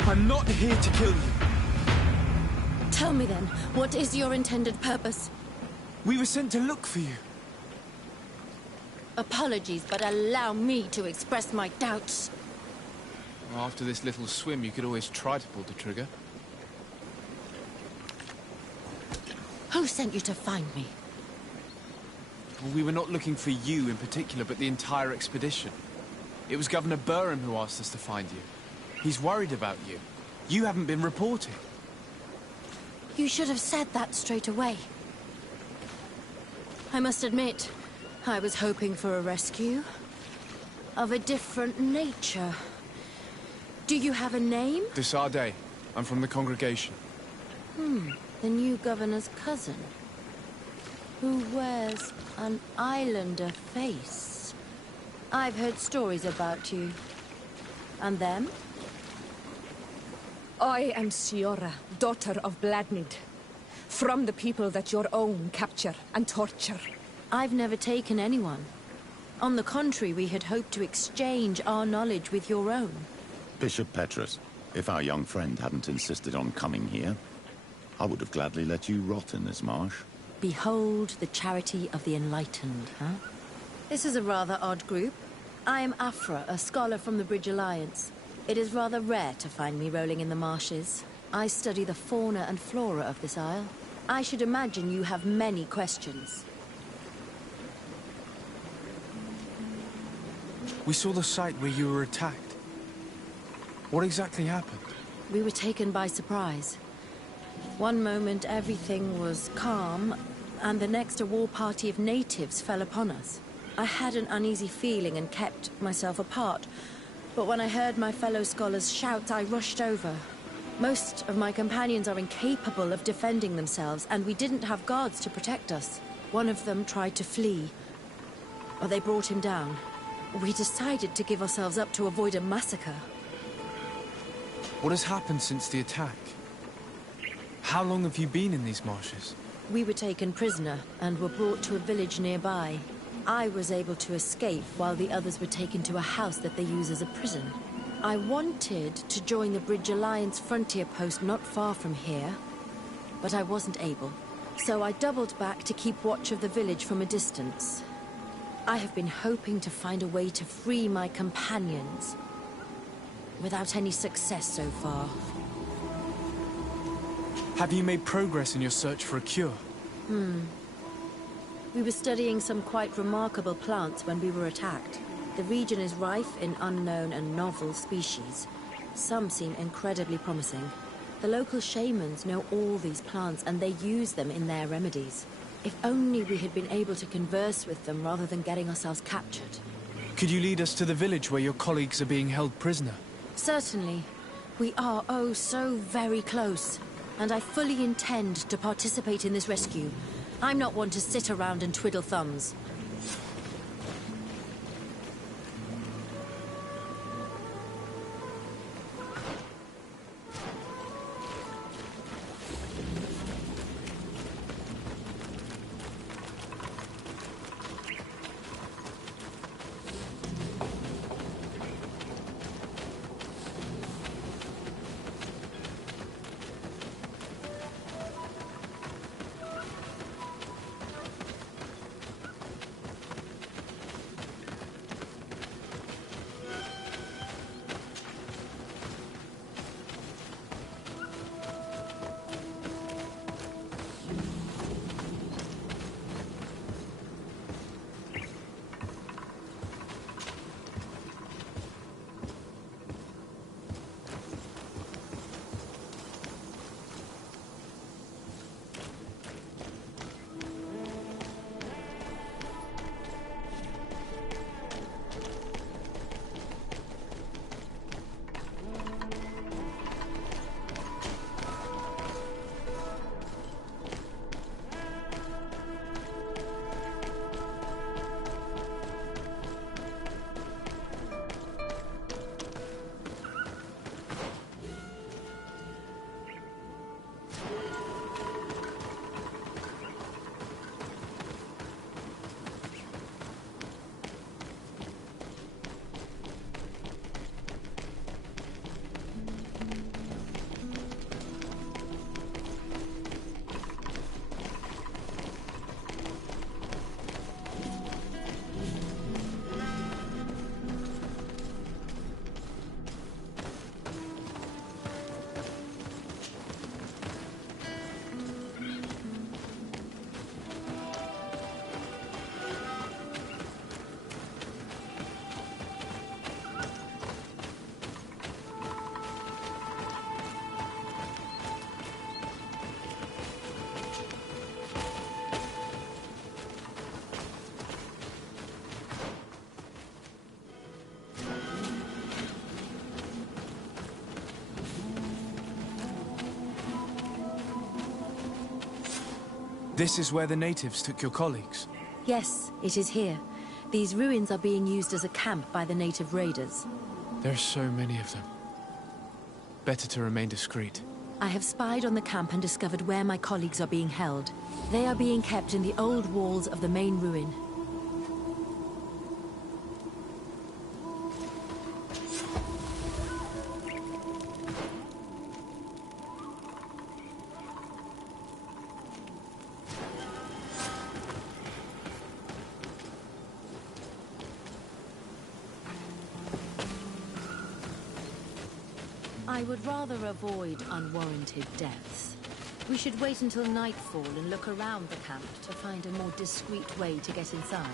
I'm not here to kill you. Tell me then, what is your intended purpose? We were sent to look for you. Apologies, but allow me to express my doubts. Well, after this little swim, you could always try to pull the trigger. Who sent you to find me? Well, we were not looking for you in particular, but the entire expedition. It was Governor Burham who asked us to find you. He's worried about you. You haven't been reporting. You should have said that straight away. I must admit, I was hoping for a rescue. Of a different nature. Do you have a name? Desarde. I'm from the congregation. The new governor's cousin. Who wears an islander face. I've heard stories about you. And them? I am Siora, daughter of Bladnid. From the people that your own capture and torture. I've never taken anyone. On the contrary, we had hoped to exchange our knowledge with your own. Bishop Petrus, if our young friend hadn't insisted on coming here, I would have gladly let you rot in this marsh. Behold the charity of the enlightened, huh? This is a rather odd group. I am Afra, a scholar from the Bridge Alliance. It is rather rare to find me rolling in the marshes. I study the fauna and flora of this isle. I should imagine you have many questions. We saw the site where you were attacked. What exactly happened? We were taken by surprise. One moment everything was calm, and the next a war party of natives fell upon us. I had an uneasy feeling and kept myself apart. But when I heard my fellow scholars shout, I rushed over. Most of my companions are incapable of defending themselves, and we didn't have guards to protect us. One of them tried to flee, but they brought him down. We decided to give ourselves up to avoid a massacre. What has happened since the attack? How long have you been in these marshes? We were taken prisoner and were brought to a village nearby. I was able to escape while the others were taken to a house that they use as a prison. I wanted to join the Bridge Alliance frontier post not far from here, but I wasn't able. So I doubled back to keep watch of the village from a distance. I have been hoping to find a way to free my companions, without any success so far. Have you made progress in your search for a cure? We were studying some quite remarkable plants when we were attacked. The region is rife in unknown and novel species. Some seem incredibly promising. The local shamans know all these plants and they use them in their remedies. If only we had been able to converse with them rather than getting ourselves captured. Could you lead us to the village where your colleagues are being held prisoner? Certainly. We are oh so very close. And I fully intend to participate in this rescue. I'm not one to sit around and twiddle thumbs. This is where the natives took your colleagues? Yes, it is here. These ruins are being used as a camp by the native raiders. There are so many of them. Better to remain discreet. I have spied on the camp and discovered where my colleagues are being held. They are being kept in the old walls of the main ruin. I would rather avoid unwarranted deaths. We should wait until nightfall and look around the camp to find a more discreet way to get inside.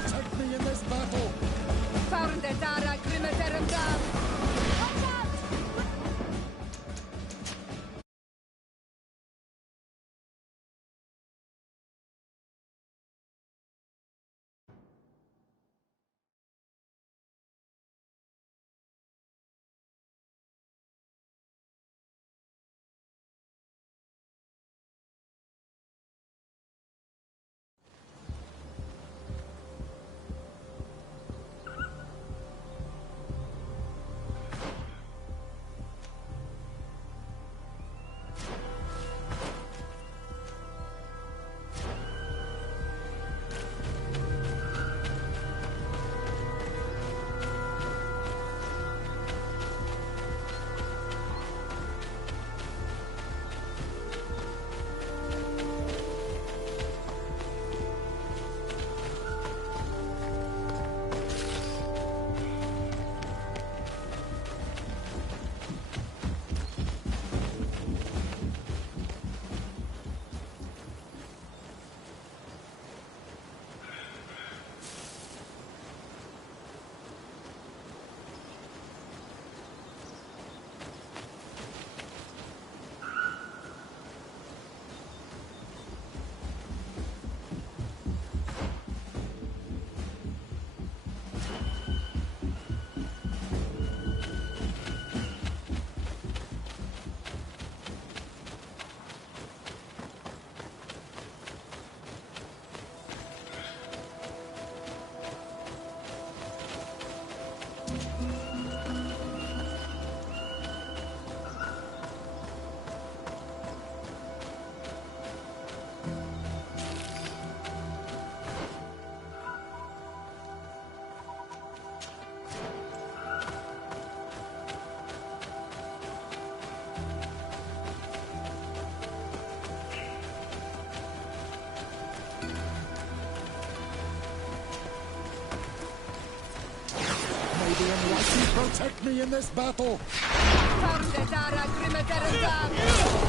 protect me in this battle! Found the Dara Grimaterum Dam! Watch out! The Enlightened protect me in this battle! Found the Dara Grimaterum Dam!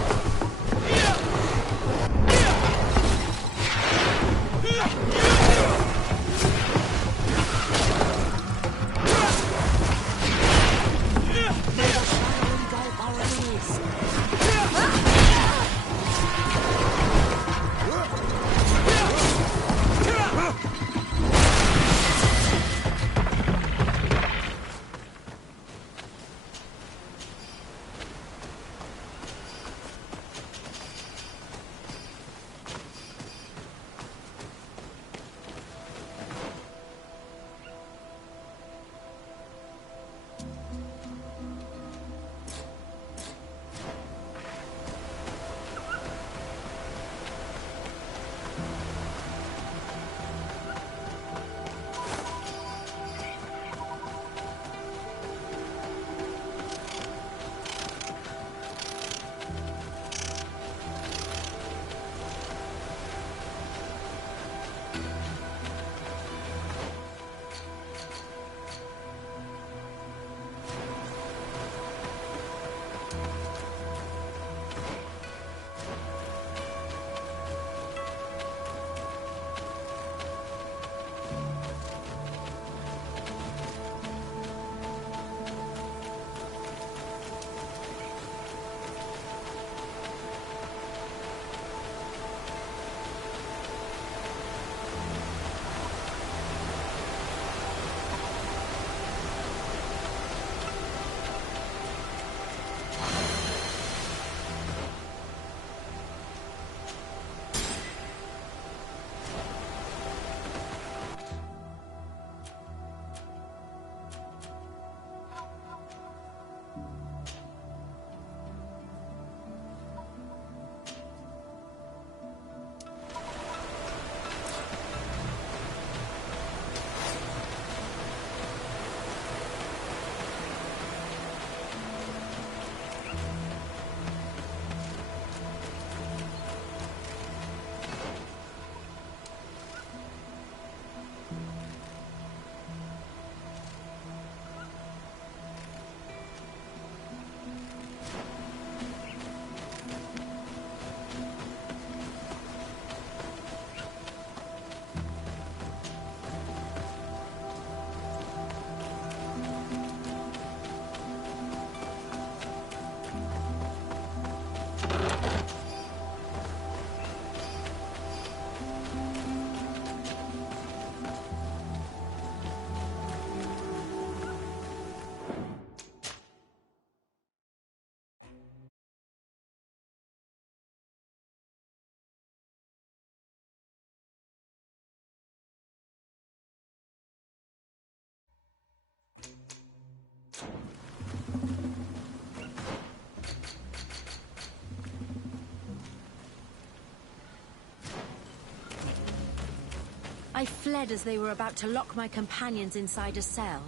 I fled as they were about to lock my companions inside a cell.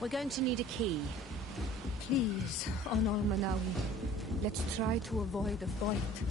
We're going to need a key. Please, on Manawi, let's try to avoid a fight.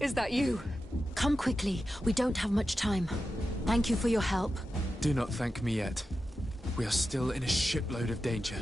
Is that you? Come quickly. We don't have much time. Thank you for your help. Do not thank me yet. We are still in a shipload of danger.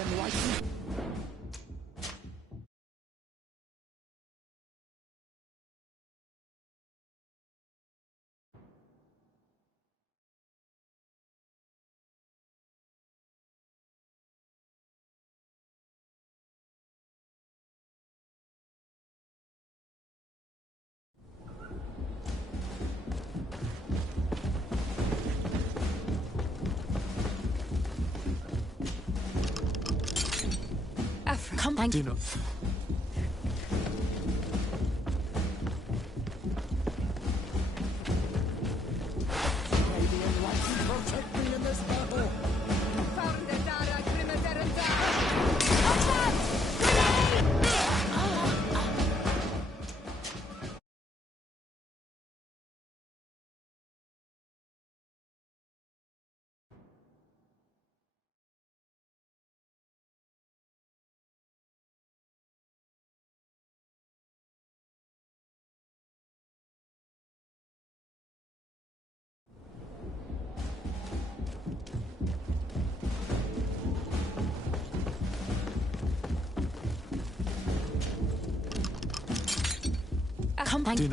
enlightened. Come, thank you. Protect me in this battle. Come, thank you.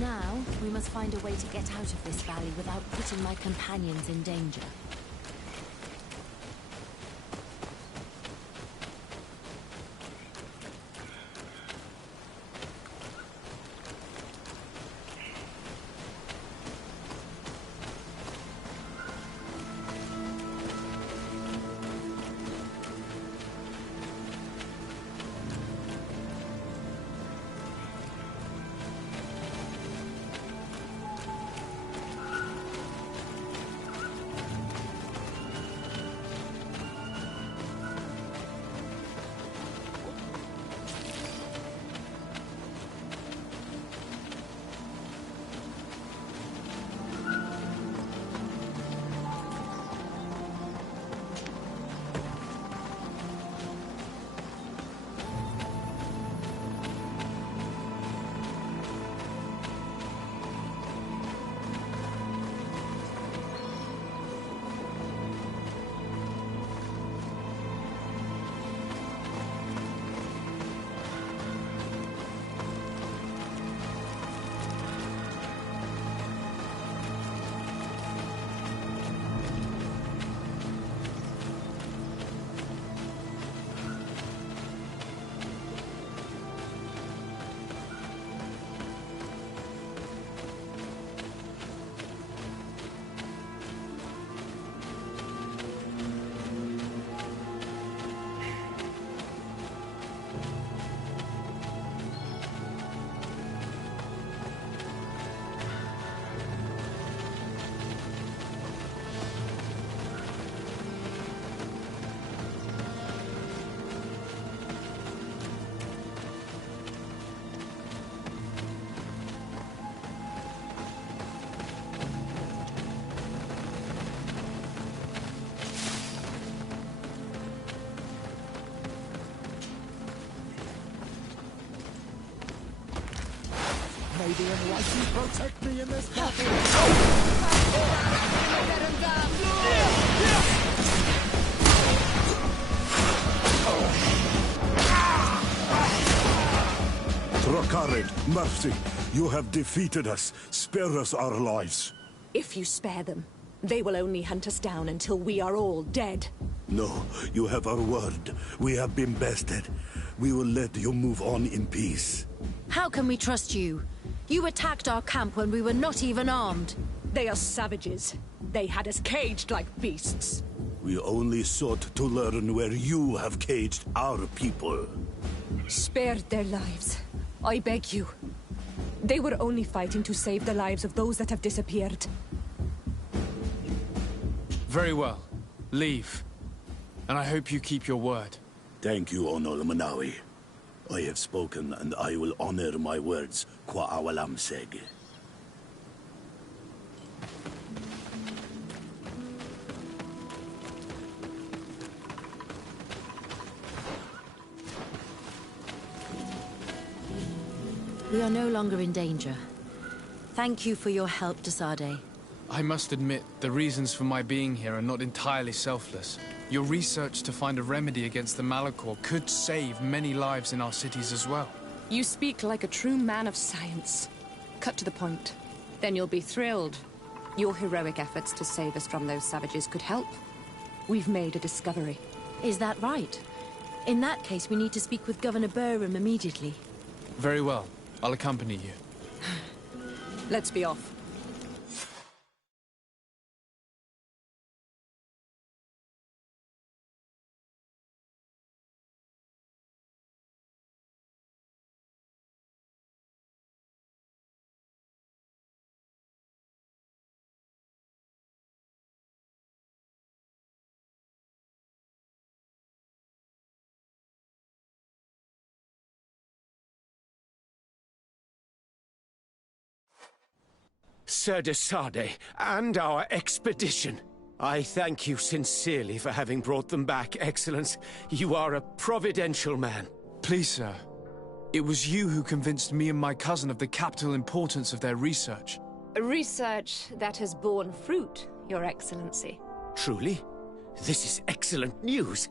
Now, we must find a way to get out of this valley without putting my companions in danger. the Enlightened protect me in this battle! Trakarid, mercy, you have defeated us. Spare us our lives. If you spare them, they will only hunt us down until we are all dead. No, you have our word. We have been bested. We will let you move on in peace. How can we trust you? You attacked our camp when we were not even armed. They are savages. They had us caged like beasts. We only sought to learn where you have caged our people. Spare their lives. I beg you. They were only fighting to save the lives of those that have disappeared. Very well. Leave. And I hope you keep your word. Thank you, Onol Manawi. I have spoken, and I will honor my words, qua awalam seg. We are no longer in danger. Thank you for your help, Desade. I must admit, the reasons for my being here are not entirely selfless. Your research to find a remedy against the Malachor could save many lives in our cities as well. You speak like a true man of science. Cut to the point. Then you'll be thrilled. Your heroic efforts to save us from those savages could help. We've made a discovery. Is that right? In that case, we need to speak with Governor Burham immediately. Very well. I'll accompany you. Let's be off. Sir Desade, and our expedition. I thank you sincerely for having brought them back, Excellence. You are a providential man. Please, sir. It was you who convinced me and my cousin of the capital importance of their research. Research that has borne fruit, Your Excellency. Truly? This is excellent news.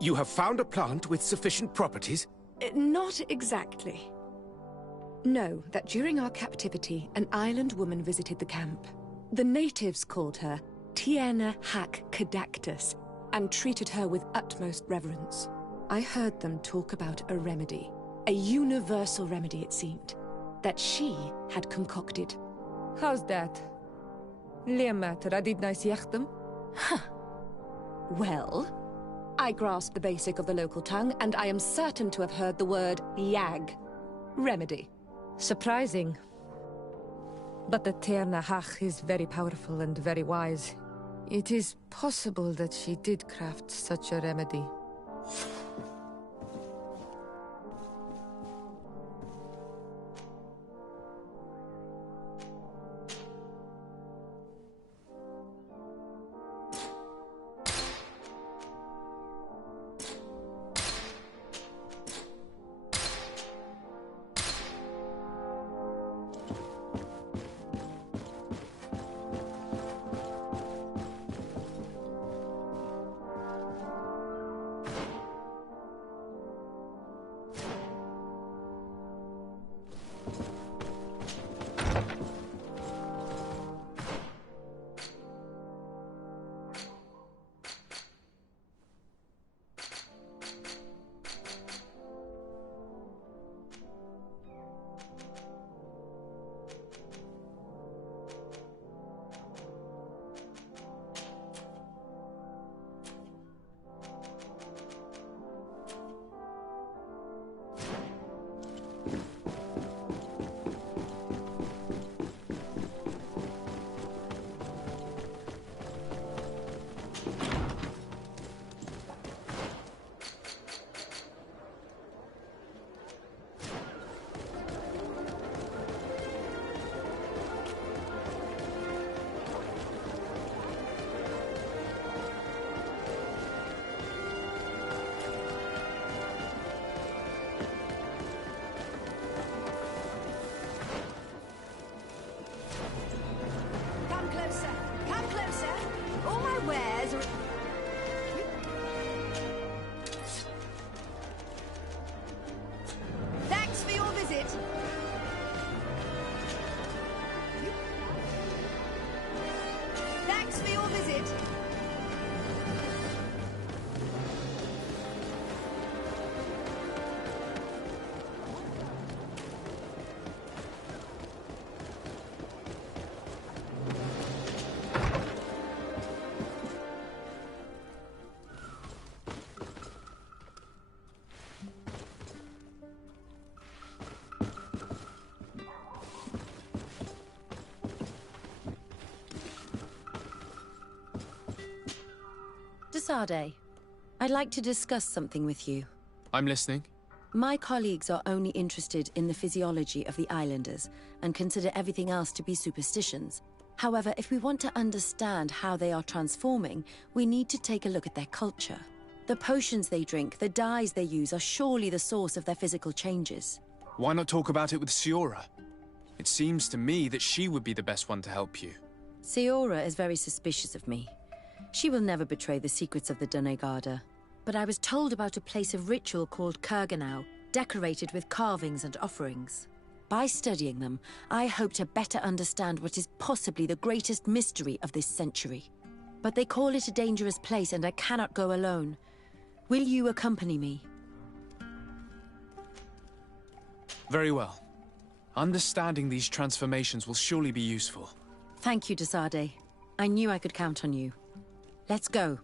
You have found a plant with sufficient properties? Not exactly. Know that during our captivity, an island woman visited the camp. The natives called her Tierna Hac Cadactus and treated her with utmost reverence. I heard them talk about a remedy, a universal remedy it seemed, that she had concocted. How's that? Leamat radidnais yachtem? Huh. Well, I grasp the basic of the local tongue, and I am certain to have heard the word yag. Remedy. Surprising. But the Tierna Hach is very powerful and very wise. It is possible that she did craft such a remedy. Desade, I'd like to discuss something with you. I'm listening. My colleagues are only interested in the physiology of the islanders and consider everything else to be superstitions. However, if we want to understand how they are transforming, we need to take a look at their culture. The potions they drink, the dyes they use are surely the source of their physical changes. Why not talk about it with Siora? It seems to me that she would be the best one to help you. Siora is very suspicious of me. She will never betray the secrets of the Doneigada. But I was told about a place of ritual called Kurganau, decorated with carvings and offerings. By studying them, I hope to better understand what is possibly the greatest mystery of this century. But they call it a dangerous place and I cannot go alone. Will you accompany me? Very well. Understanding these transformations will surely be useful. Thank you, Desade. I knew I could count on you. Let's go.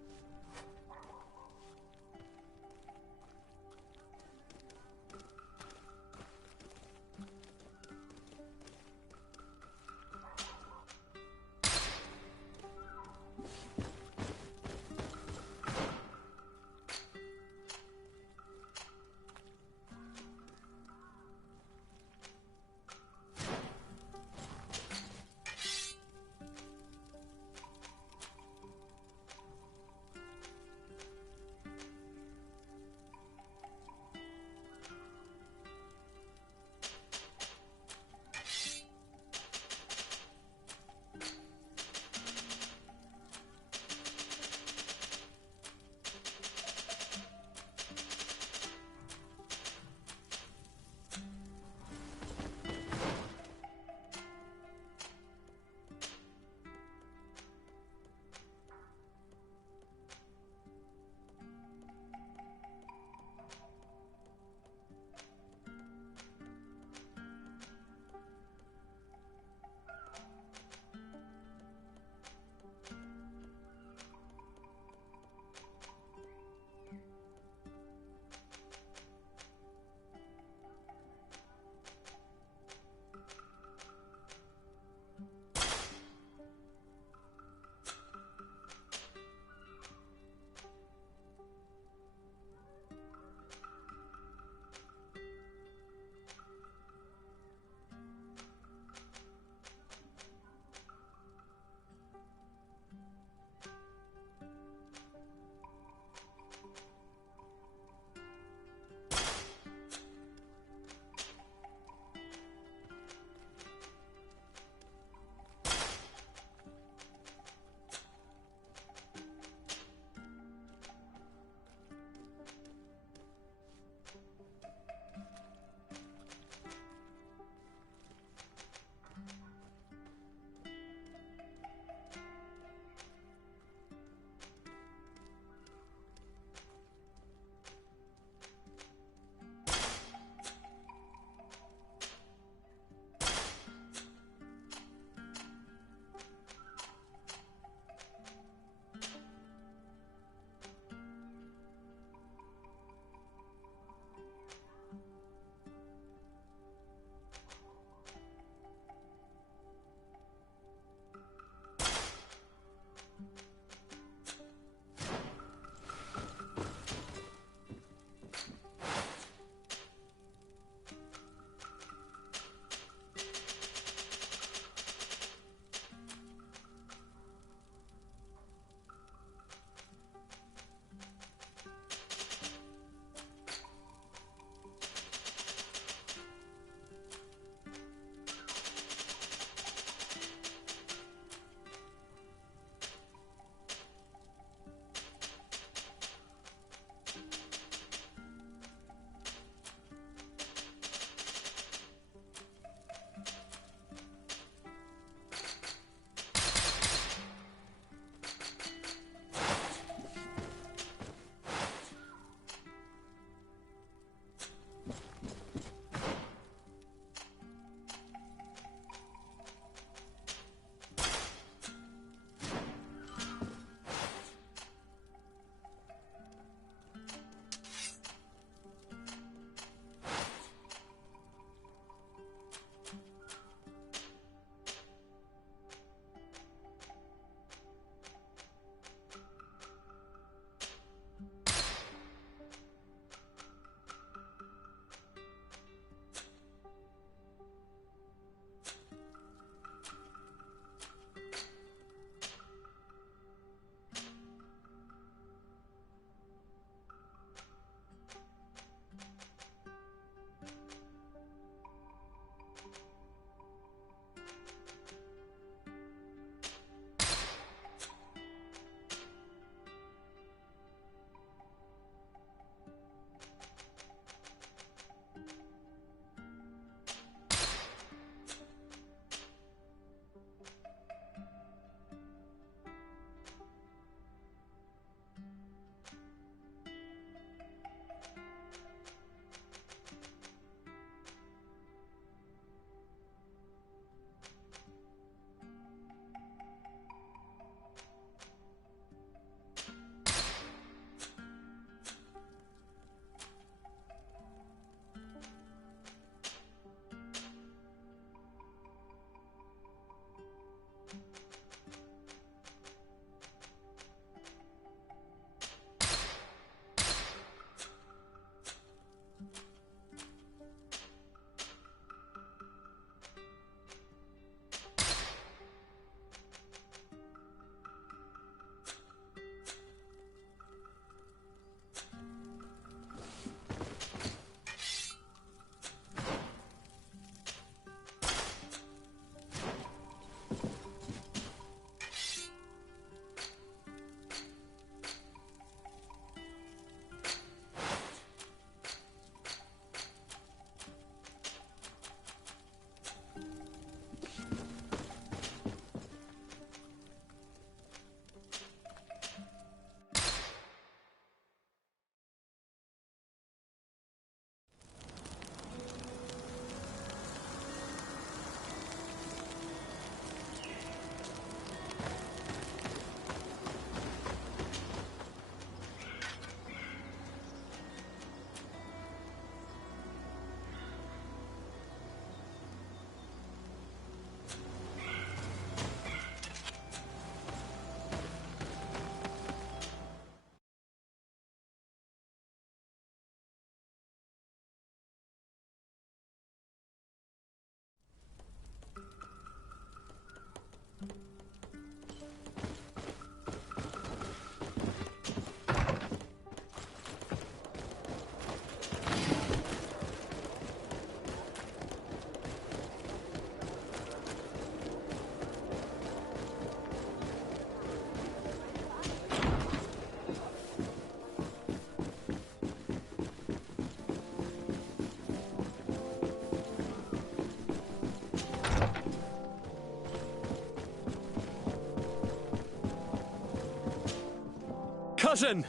Cousin!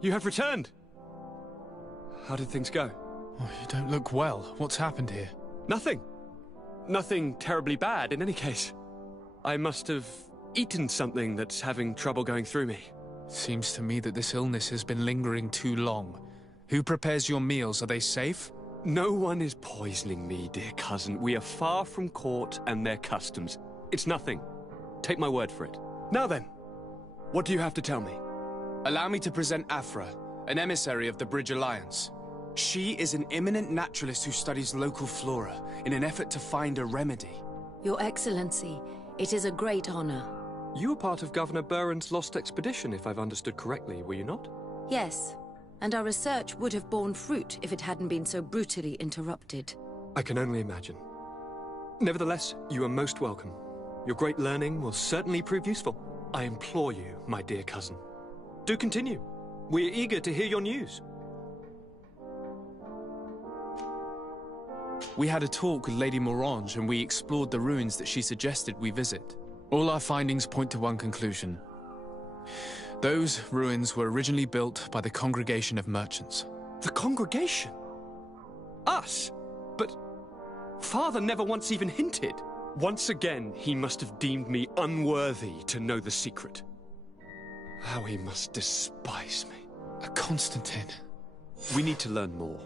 You have returned. How did things go? Oh, you don't look well. What's happened here? Nothing. Nothing terribly bad, in any case. I must have eaten something that's having trouble going through me. Seems to me that this illness has been lingering too long. Who prepares your meals? Are they safe? No one is poisoning me, dear cousin. We are far from court and their customs. It's nothing. Take my word for it. Now then, what do you have to tell me? Allow me to present Afra, an emissary of the Bridge Alliance. She is an eminent naturalist who studies local flora in an effort to find a remedy. Your Excellency, it is a great honor. You were part of Governor Buren's lost expedition, if I've understood correctly, were you not? Yes, and our research would have borne fruit if it hadn't been so brutally interrupted. I can only imagine. Nevertheless, you are most welcome. Your great learning will certainly prove useful. I implore you, my dear cousin. Do continue. We are eager to hear your news. We had a talk with Lady Morange and we explored the ruins that she suggested we visit. All our findings point to one conclusion. Those ruins were originally built by the Congregation of Merchants. The Congregation? Us? But Father never once even hinted. Once again, he must have deemed me unworthy to know the secret. How he must despise me. Constantine. We need to learn more.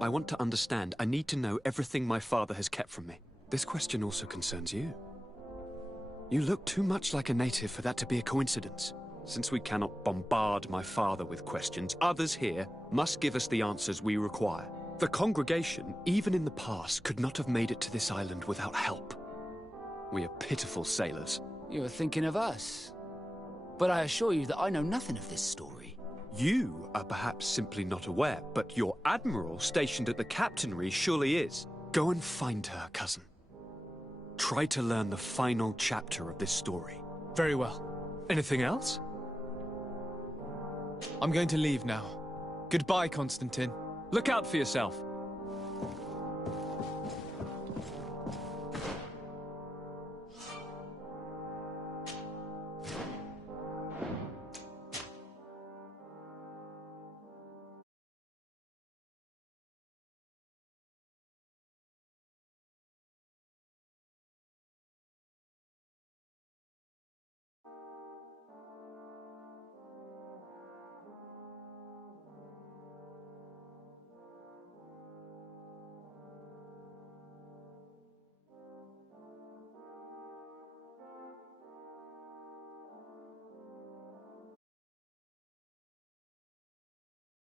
I want to understand. I need to know everything my father has kept from me. This question also concerns you. You look too much like a native for that to be a coincidence. Since we cannot bombard my father with questions, others here must give us the answers we require. The congregation, even in the past, could not have made it to this island without help. We are pitiful sailors. You are thinking of us. But I assure you that I know nothing of this story. You are perhaps simply not aware, but your admiral stationed at the captainry surely is. Go and find her, cousin. Try to learn the final chapter of this story. Very well. Anything else? I'm going to leave now. Goodbye, Constantine. Look out for yourself.